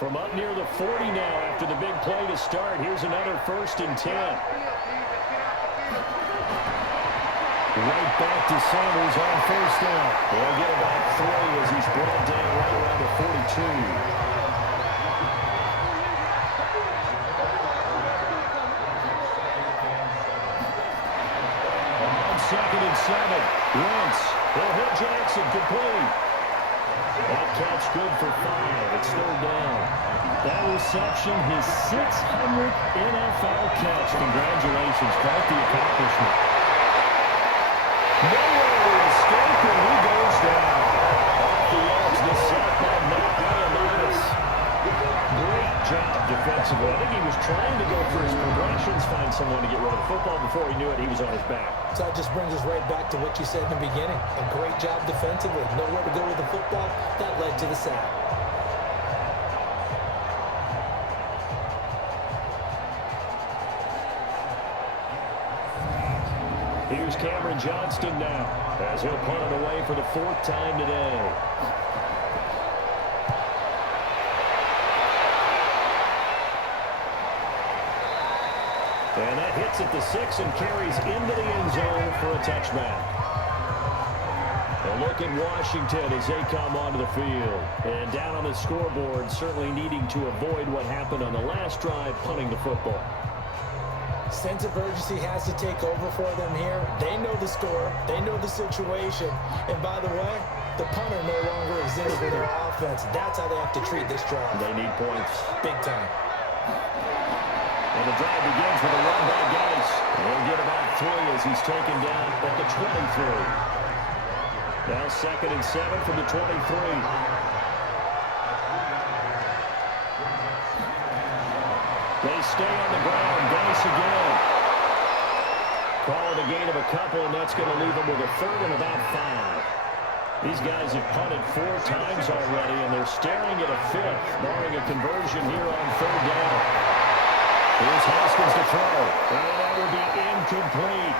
From up near the 40 now after the big play to start. Here's another 1st and 10. Right back to Sanders on 1st down. They'll get about 3 as he's brought down right around the 42. Second and 7. Wentz. He'll hit Jackson. Complete. That catch good for 5. It's 3rd down. That reception, his 600th NFL catch. Congratulations. Quite the accomplishment. Nowhere to escape, and he goes down. Off the edge, the sack by Matt Ioannidis. Great job defensively. I think he was trying to go for his progressions, find someone to get rid of the football. Before he knew it, he was on his back. So that just brings us right back to what you said in the beginning. A great job defensively. Nowhere to go with the football. That led to the sack. Here's Cameron Johnston now as he'll punt it away for the 4th time today. And that hits at the 6 and carries into the end zone for a touchback. A look at Washington as they come onto the field. And down on the scoreboard, certainly needing to avoid what happened on the last drive, punting the football. Sense of urgency has to take over for them here. They know the score. They know the situation. And by the way, the punter no longer exists for their offense. That's how they have to treat this drive. They need points. Big time. And the drive begins with a run by Geis. He'll get about 3 as he's taken down at the 23. Now 2nd and 7 from the 23. They stay on the ground. Geis again. Call it a gain of a couple, and that's going to leave them with a 3rd and about 5. These guys have punted 4 times already, and they're staring at a 5th, barring a conversion here on 3rd down. Here's Haskins to throw, and that will be incomplete.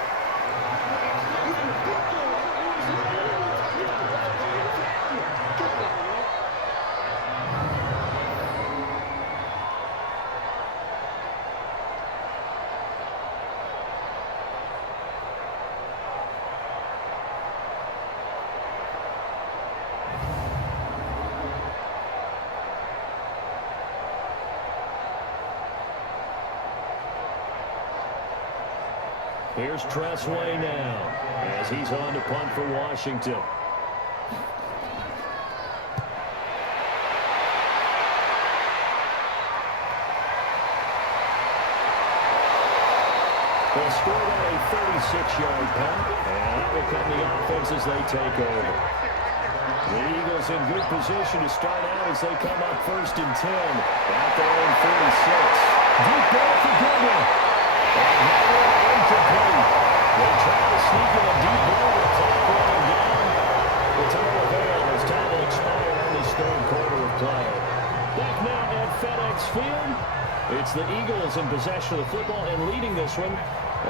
Here's Tressway now as he's on to punt for Washington. They'll score on a 36-yard punt, and that will come the offense as they take over. The Eagles in good position to start out as they come up 1st and 10 at their own 46. Deep ball for Goodwin. Incomplete. They try to sneak in a deep ball. The clock running down. It's all available as time will expire in this 3rd quarter of play. Back now at FedEx Field. It's the Eagles in possession of the football and leading this one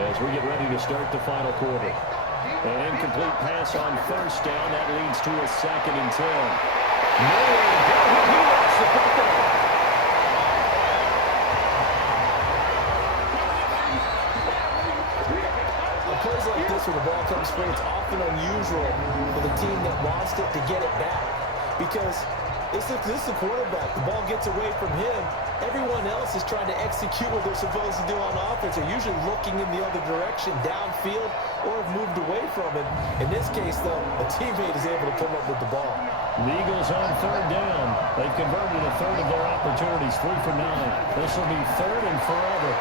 as we get ready to start the final quarter. An incomplete pass on 1st down. That leads to a 2nd and 10. Nowhere to go. He lost the football. Plays like this where the ball comes free, it's often unusual for the team that lost it to get it back. Because this is the quarterback. The ball gets away from him. Everyone else is trying to execute what they're supposed to do on offense. They're usually looking in the other direction, downfield, or have moved away from it. In this case, though, a teammate is able to come up with the ball. The Eagles on 3rd down. They've converted a 3rd of their opportunities, 3 for 9. This will be 3rd and forever.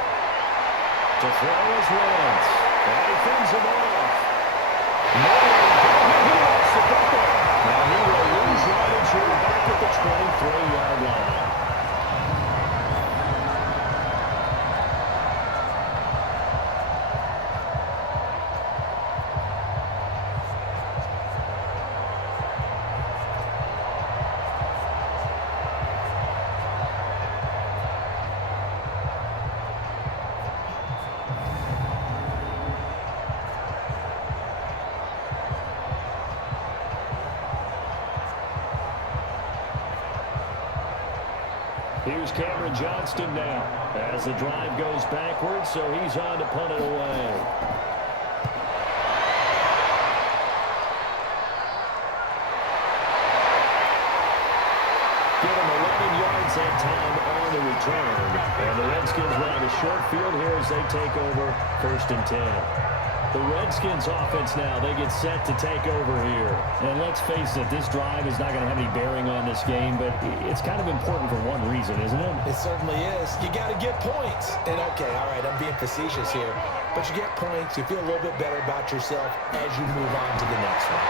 To throw is Wentz. And he fends him off. He lost the football. Now he will lose yardage here back at the 23-yard line. Here's Cameron Johnston now as the drive goes backwards, so he's on to punt it away. Give him 11 yards that time on the return. And the Redskins will have a short field here as they take over 1st and 10. The Redskins offense now, they get set to take over here. And let's face it, this drive is not going to have any bearing on this game, but it's kind of important for one reason, isn't it? It certainly is. You got to get points. And okay, all right, I'm being facetious here, but you get points, you feel a little bit better about yourself as you move on to the next one.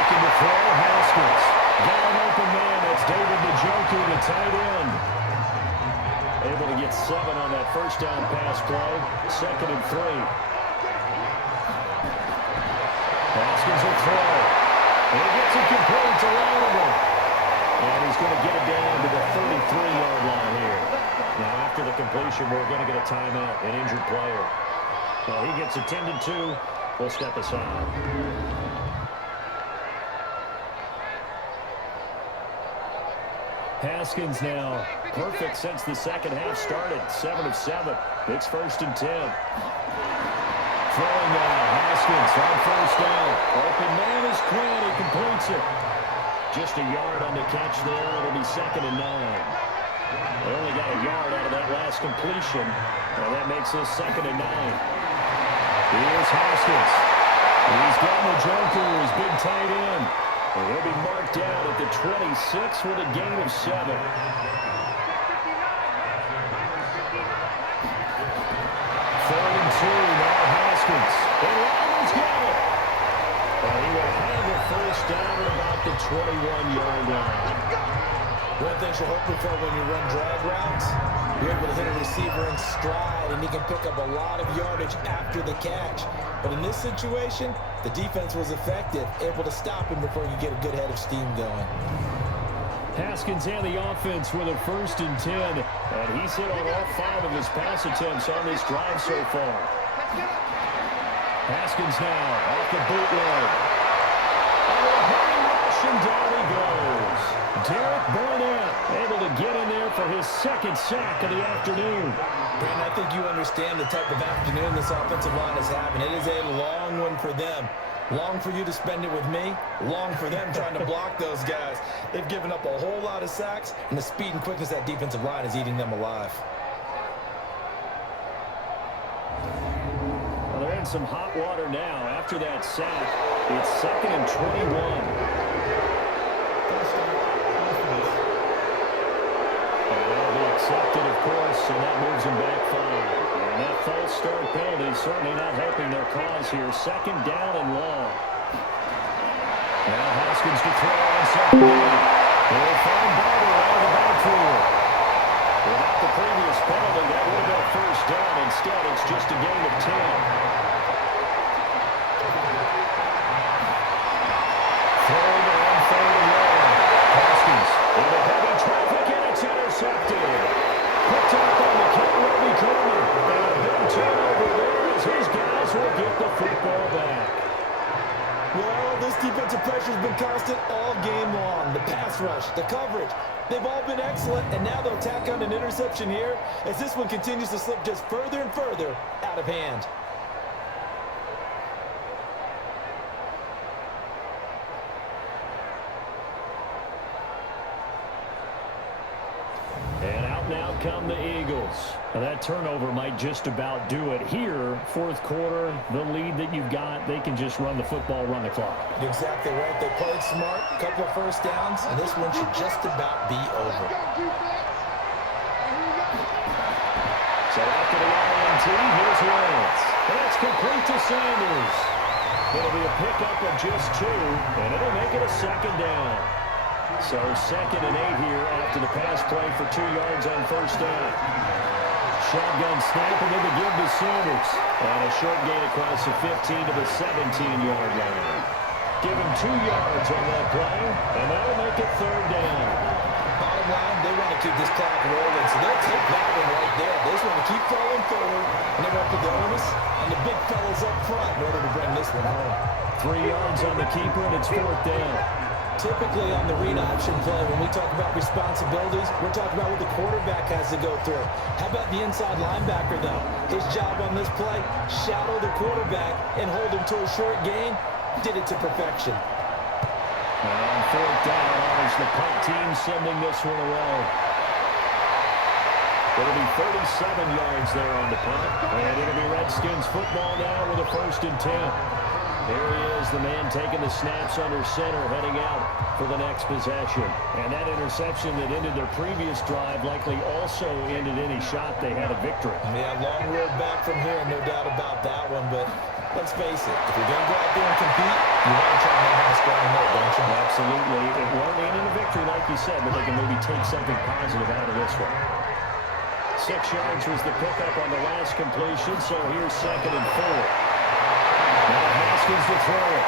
Looking to throw, Haskins. Got an open man, that's David Njoku, the tight end. Able to get 7 on that first down pass play. 2nd and 3. Haskins will throw. And he gets it complete to Latimer. And he's going to get it down to the 33-yard line here. Now, after the completion, we're going to get a timeout, an injured player. Well, he gets attended to. We'll step aside. Haskins now perfect since the second half started. 7 of 7. It's 1st and 10. Throwing now, Haskins on 1st down. Open man is Quinn. He completes it. Just a yard on the catch there. It'll be 2nd and 9. They only got a yard out of that last completion, and that makes this 2nd and 9. Here's Haskins. He's got Njoku, his big tight end. And he'll be marked down at the 26 with a gain of 7. 4th and 2, now Haskins. And Latimer's got it. And he will have the first down at about the 21-yard line. One of the things you're hoping for when you run drag routes, you're able to hit a receiver in stride, and he can pick up a lot of yardage after the catch. But in this situation, the defense was effective, able to stop him before you get a good head of steam going. Haskins and the offense with a 1st and 10, and he's hit on all 5 of his pass attempts on this drive so far. Haskins now off the bootleg. And down he goes. Derek Burnett able to get in there for his 2nd sack of the afternoon. Brandon, I think you understand the type of afternoon this offensive line is having. It is a long one for them. Long for you to spend it with me. Long for them trying to block those guys. They've given up a whole lot of sacks, and the speed and quickness of that defensive line is eating them alive. Well, they're in some hot water now. After that sack, it's 2nd and 21. Accepted, of course, and that moves him back 5. And that false start penalty certainly not helping their cause here. 2nd down and long. Now Haskins to throw on 2nd down. They'll find Barber out of the backfield. Without the previous penalty, that would have been a 1st down. Instead, it's just a gain of 10. Throw on 3rd and long. Haskins into heavy traffic, and it's intercepted. Picked up on the Cal-Rugby corner. And a big turnover there as his guys will get the football back. Well, this defensive pressure has been constant all game long. The pass rush, the coverage, they've all been excellent. And now they'll tack on an interception here as this one continues to slip just further and further out of hand. Now come the Eagles. Now that turnover might just about do it here. 4th quarter, the lead that you've got, they can just run the football, run the clock. Exactly right. They played smart, a couple of 1st downs, and this one should just about be over. So after the INT, here's Lance. That's complete to Sanders. It'll be a pickup of just 2, and it'll make it a 2nd down. So 2nd and 8 here after the pass play for 2 yards on 1st down. Shotgun snap and then the give to Sanders. And a short gain across the 15 to the 17-yard line. Give him 2 yards on that play, and that'll make it 3rd down. Bottom line, they want to keep this clock rolling, so they'll take that one right there. They just want to keep falling forward, and they want to put the onus on the big fellas up front in order to bring this one home. 3 yards on the keeper, and it's 4th down. Typically on the read option play, when we talk about responsibilities, we're talking about what the quarterback has to go through. How about the inside linebacker, though? His job on this play, shadow the quarterback and hold him to a short gain. Did it to perfection. On fourth down, as the punt team sending this one away. It'll be 37 yards there on the punt. And it'll be Redskins football now with a 1st and 10. There he is, the man taking the snaps under center, heading out for the next possession. And that interception that ended their previous drive likely also ended any shot they had a victory. Yeah, long road back from here, no doubt about that one. But let's face it, if you're going to go out there and compete, you want to try and have a strong note, don't you? Absolutely. It won't end in a victory, like you said, but they can maybe take something positive out of this one. 6 yards was the pickup on the last completion, so here's 2nd and 4. Now Haskins to throw it.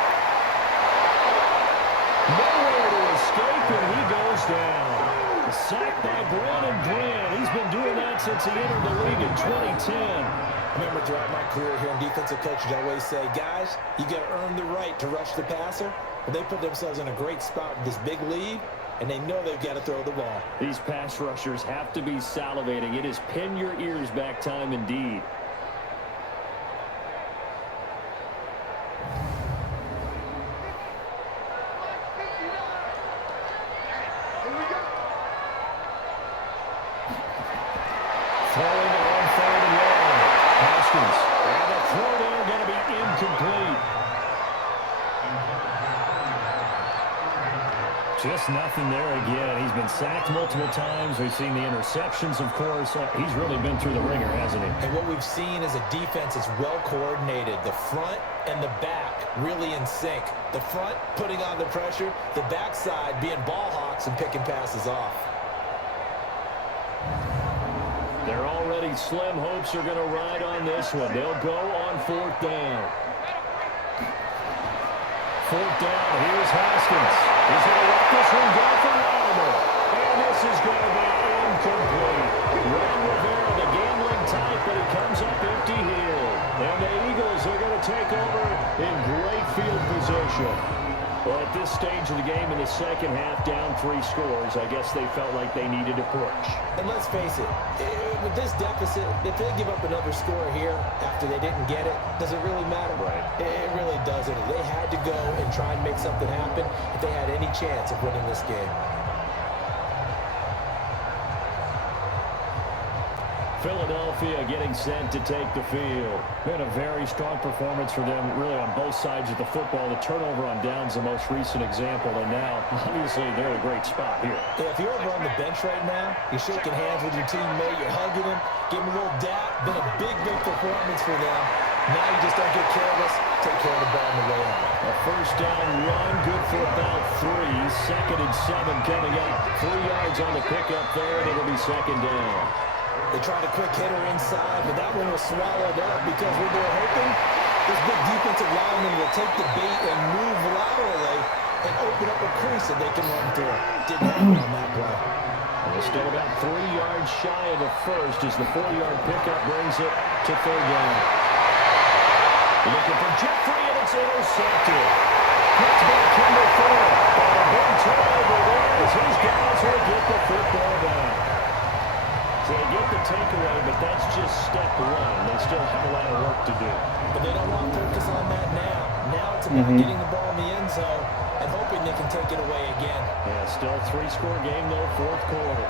Nowhere to escape, and he goes down. Sacked by Brandon Grant. He's been doing that since he entered the league in 2010. I remember throughout my career here in defensive coaches, I always say, guys, you got to earn the right to rush the passer. But they put themselves in a great spot with this big lead, and they know they've got to throw the ball. These pass rushers have to be salivating. It is pin your ears back time indeed. Throwing it on 3rd and long. Haskins. And the throw there going to be incomplete. Just nothing there again. He's been sacked multiple times. We've seen the interceptions, of course. He's really been through the ringer, hasn't he? And what we've seen is a defense that's well coordinated. The front and the back really in sync. The front putting on the pressure. The backside being ball hawks and picking passes off. They're already slim hopes are going to ride on this one. They'll go on 4th down. 4th down. Here's Haskins. He's going to let this one go for Latimer. And this is going to be incomplete. Ron Rivera, the gambling type, but he comes up empty here. And the Eagles are going to take over in great field position. Well, at this stage of the game in the second half, down 3 scores, I guess they felt like they needed to push. And let's face it, with this deficit, if they give up another score here after they didn't get it, does it really matter? Right. It really doesn't. They had to go and try and make something happen if they had any chance of winning this game. Philadelphia getting set to take the field. Been a very strong performance for them, really, on both sides of the football. The turnover on downs, the most recent example, and now, obviously, they're in a great spot here. Yeah, if you're over on the bench right now, you're shaking hands with your teammate, you're hugging him, giving him a little dap. Been a big, big performance for them. Now you just don't get careless, take care of the ball on the way out. A 1st down run, good for about 3. 2nd and 7 coming up. 3 yards on the pickup there, and it'll be 2nd down. They tried a quick hitter inside, but that one was swallowed up because what they're hoping, this big defensive lineman will take the bait and move laterally and open up a crease that they can run through. Didn't happen on that play. They're still about 3 yards shy of the first as the 4-yard pickup brings it to 3rd down. Looking for Jeffrey, and it's intercepted. Cuts back number 4. And a big turnover there as his guys will get the football back. So they get the takeaway, but that's just step 1. They still have a lot of work to do. But they don't want to focus on that now. Now it's about getting the ball in the end zone and hoping they can take it away again. Yeah, still a 3-score game, though, 4th quarter.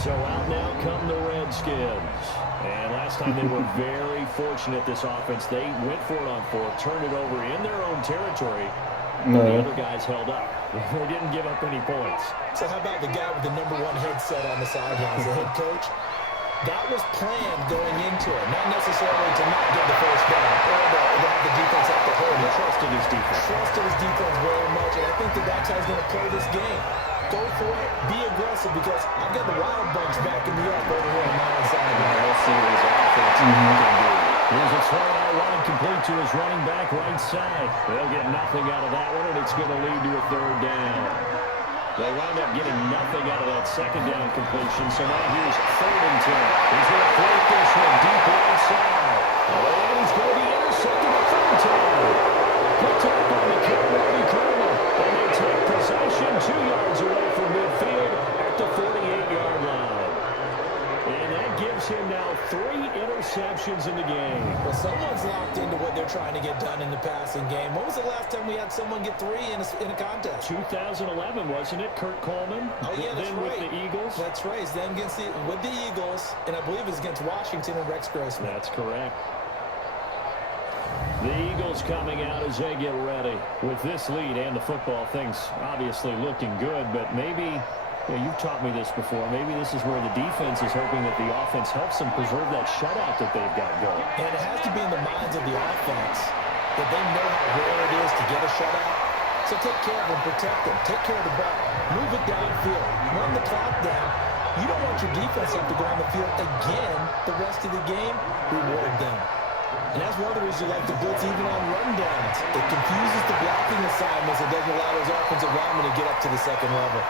So out now come the Redskins. And last time they were very fortunate, this offense. They went for it on 4th, turned it over in their own territory. No. The other guys held up. They didn't give up any points. So how about the guy with the number 1 headset on the sidelines, the head coach? That was planned going into it, not necessarily to not get the first down or to have the defense at the hole. He trusted his defense. Trusted his defense very much, and I think that's how he's going to play this game. Go for it, be aggressive, because I've got the Wild Bunch backing me up over here on my own side. Let's see what his offense can do. Here's a throw out wide, complete to his running back right side. They'll get nothing out of that one, and it's going to lead to a 3rd down. They wound up getting nothing out of that second down completion, so now here's 3rd and 10. He's going to float this one deep inside. And he's going to be intercepted a 3rd time. Picked up on the Carolina corner. And they take possession 2 yards away from midfield at the 48-yard line. And that gives him now 3 interceptions in the game. Well, someone's locked into what they're trying to get done in the passing game. When was the last time we had someone get 3 in a contest? 2011, wasn't it? Kurt Coleman. Oh, yeah, that's then right. with the Eagles. That's right. Then with the Eagles, and I believe it's against Washington and Rex Grossman. That's correct. The Eagles coming out as they get ready. With this lead and the football, things obviously looking good, but maybe... you've taught me this before. Maybe this is where the defense is hoping that the offense helps them preserve that shutout that they've got going. And it has to be in the minds of the offense that they know how rare it is to get a shutout. So take care of them, protect them, take care of the ball, move it downfield, run the clock down. You don't want your defense to have to go on the field again the rest of the game. Reward them. And that's one of the reasons you like to blitz even on rundowns. It confuses the blocking assignments. It doesn't allow those offensive linemen to get up to the second level.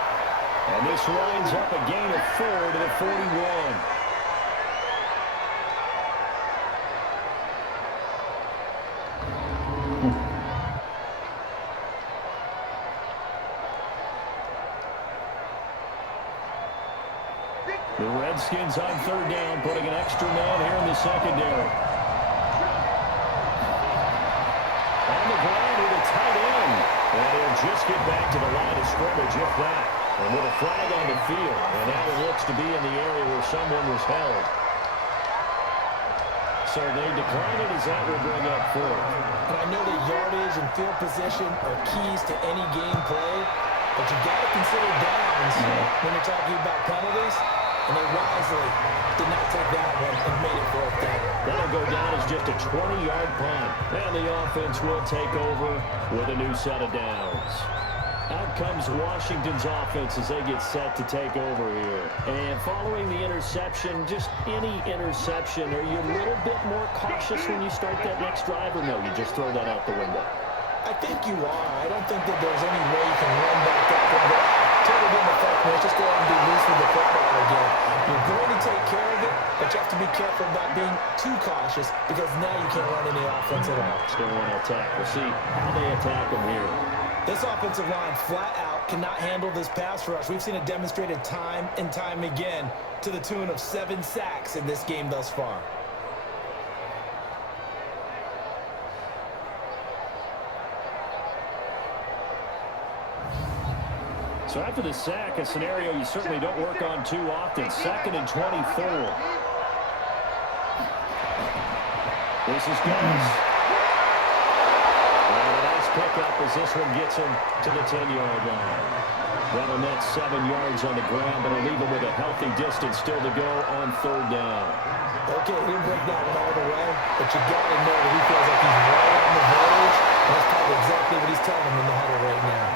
And this winds up a gain of 4 to the 41. The Redskins on 3rd down, putting an extra man here in the secondary. On the ground with a tight end. And he'll just get back to the line of scrimmage, if that. And with a flag on the field. And now it looks to be in the area where someone was held. So they decline it as that will bring up 4. And I know that yardage and field position are keys to any game play, but you got to consider downs when you're talking about penalties. And they wisely did not take that one and made it 4th down. That'll go down as just a 20-yard punt. And the offense will take over with a new set of downs. Out comes Washington's offense as they get set to take over here. And following the interception, just any interception, are you a little bit more cautious when you start that next drive, or no, you just throw that out the window? I think you are. I don't think that there's any way you can run back up and go, totally didn't affect me. Just go ahead and be loose with the football again. You're going to take care of it, but you have to be careful about being too cautious because now you can't run any offense at all. Still want to attack. We'll see how they attack them here. This offensive line flat out cannot handle this pass rush. We've seen it demonstrated time and time again to the tune of 7 sacks in this game thus far. So after the sack, a scenario you certainly don't work on too often. 2nd and 24. This is Guns. Pickup as this one gets him to the 10-yard line. That'll net 7 yards on the ground, but it'll leave him with a healthy distance still to go on 3rd down. Okay, he didn't break that one all the way, but you got to know that he feels like he's right on the verge. And that's probably exactly what he's telling him in the huddle right now.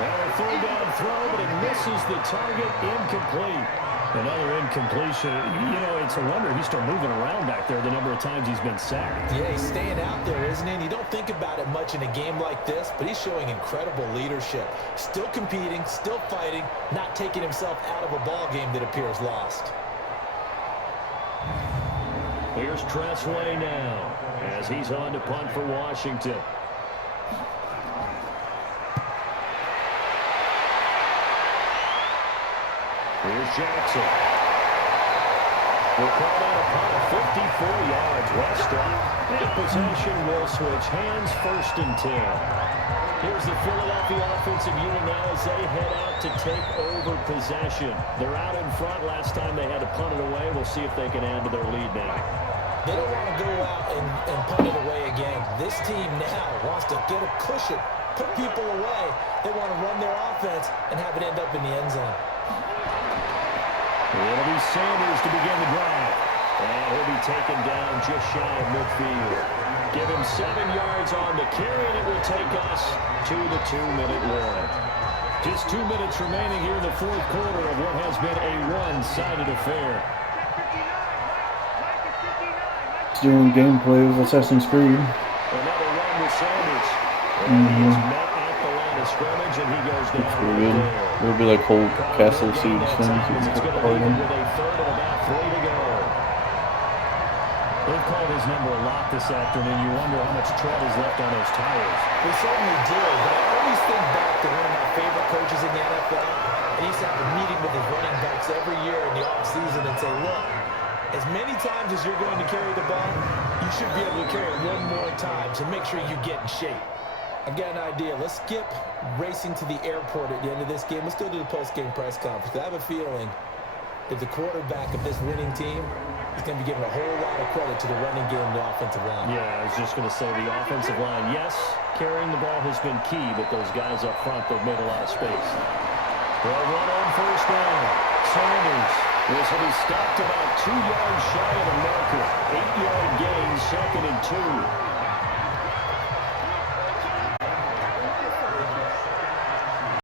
And a 3rd down throw, but it misses the target, incomplete. Another incompletion. You know, it's a wonder he's still moving around back there the number of times he's been sacked. Yeah, he's staying out there, isn't he? And you don't think about it much in a game like this, but he's showing incredible leadership. Still competing, still fighting, not taking himself out of a ball game that appears lost. Here's Tressway now as he's on to punt for Washington. Here's Jackson. We'll call that a punt of 54 yards. Well stopped. And possession will switch hands, 1st and 10. Here's the Philadelphia offensive unit now as they head out to take over possession. They're out in front. Last time they had to punt it away. We'll see if they can add to their lead now. They don't want to go out and punt it away again. This team now wants to get a cushion, put people away. They want to run their offense and have it end up in the end zone. It'll be Sanders to begin the drive. And he'll be taken down just shy of midfield. Give him 7 yards on the carry, and it will take us to the 2-minute warning. Just 2 minutes remaining here in the 4th quarter of what has been a one-sided affair. Doing gameplay of Assassin's Creed. Another run with Sanders. And he is met at the line of scrimmage, and he goes down right there. It'll be like whole castle siege things. It's going to leave him with a third and about 3 to go. They've called his number a lot this afternoon. You wonder how much tread is left on those tires. We certainly do, but I always think back to one of my favorite coaches in the NFL. And he used to have a meeting with his running backs every year in the offseason and say, look, as many times as you're going to carry the ball, you should be able to carry it one more time, so make sure you get in shape. I've got an idea. Let's skip racing to the airport at the end of this game. Let's go to the post-game press conference. I have a feeling that the quarterback of this winning team is going to be giving a whole lot of credit to the running game and the offensive line. Yeah, I was just going to say the offensive line, yes, carrying the ball has been key, but those guys up front, they've made a lot of space. They'll run on first down. Sanders will be stopped about 2 yards shy of the marker. 8-yard gain, 2nd and 2.